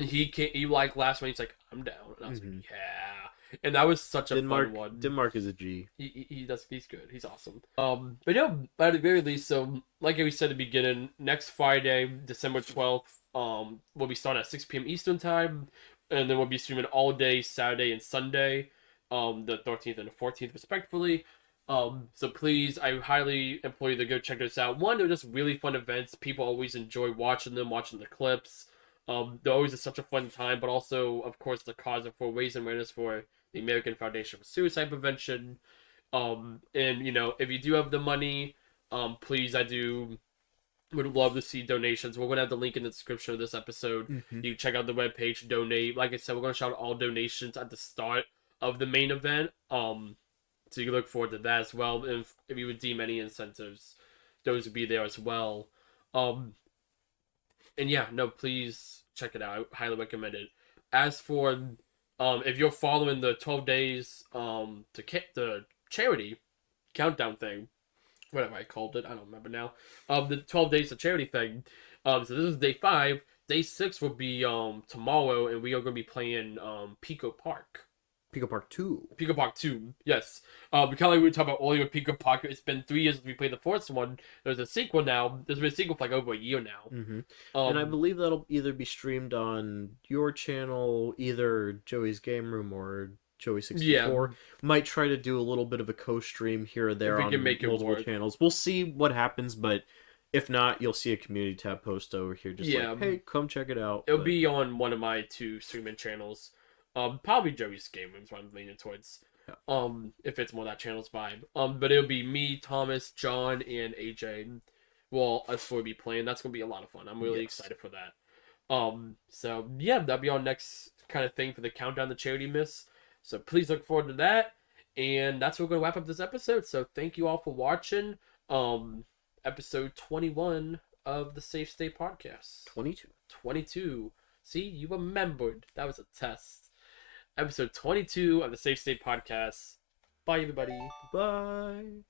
he came. He like last minute. He's like, I'm down, and I was like, yeah. And that was such a fun one. Denmark is a G. He does. He's good. He's awesome. But yeah, at the very least, so like we said at the beginning, next Friday, December 12th, we'll be starting at 6 p.m. Eastern time, and then we'll be streaming all day Saturday and Sunday, the 13th and the 14th respectively. So please, I highly implore you to go check this out. One, they're just really fun events. People always enjoy watching them, watching the clips. They're always such a fun time, but also, of course, the cause for raising awareness for the American Foundation for Suicide Prevention. And you know, if you do have the money, please, I would love to see donations. We're gonna have the link in the description of this episode. You check out the webpage, donate. Like I said, we're gonna shout out all donations at the start of the main event. So you can look forward to that as well. If you redeem any incentives, those would be there as well. And yeah, no, please check it out. I highly recommend it. As for if you're following the 12 days to the charity countdown thing, whatever I called it, I don't remember now. The 12 days of charity thing. So this is day 5. Day 6 will be tomorrow, and we are going to be playing Pico Park. Pico Park 2. Pico Park 2, yes. We kind of like we were talking about earlier with Pico Park. It's been 3 years since we played the first one. There's a sequel now. There's been a sequel for like over a year now. And I believe that'll either be streamed on your channel, either Joey's Game Room or Joey64. Yeah. Might try to do a little bit of a co-stream here or there on multiple channels. We'll see what happens, but if not, you'll see a community tab post over here just like, hey, come check it out. It'll be on one of my 2 streaming channels. Probably Joey's Game Room is what I'm leaning towards. Yeah. If it's more that channel's vibe. But it'll be me, Thomas, John, and AJ. Well, us 4 be playing. That's gonna be a lot of fun. I'm really excited for that. So yeah, that'll be our next kind of thing for the countdown to charity miss. So please look forward to that. And that's where we're gonna wrap up this episode. So thank you all for watching. Episode 21 of the Safe State Podcast. 22. See, you remembered. That was a test. Episode 22 of the Safe State Podcast. Bye, everybody. Bye.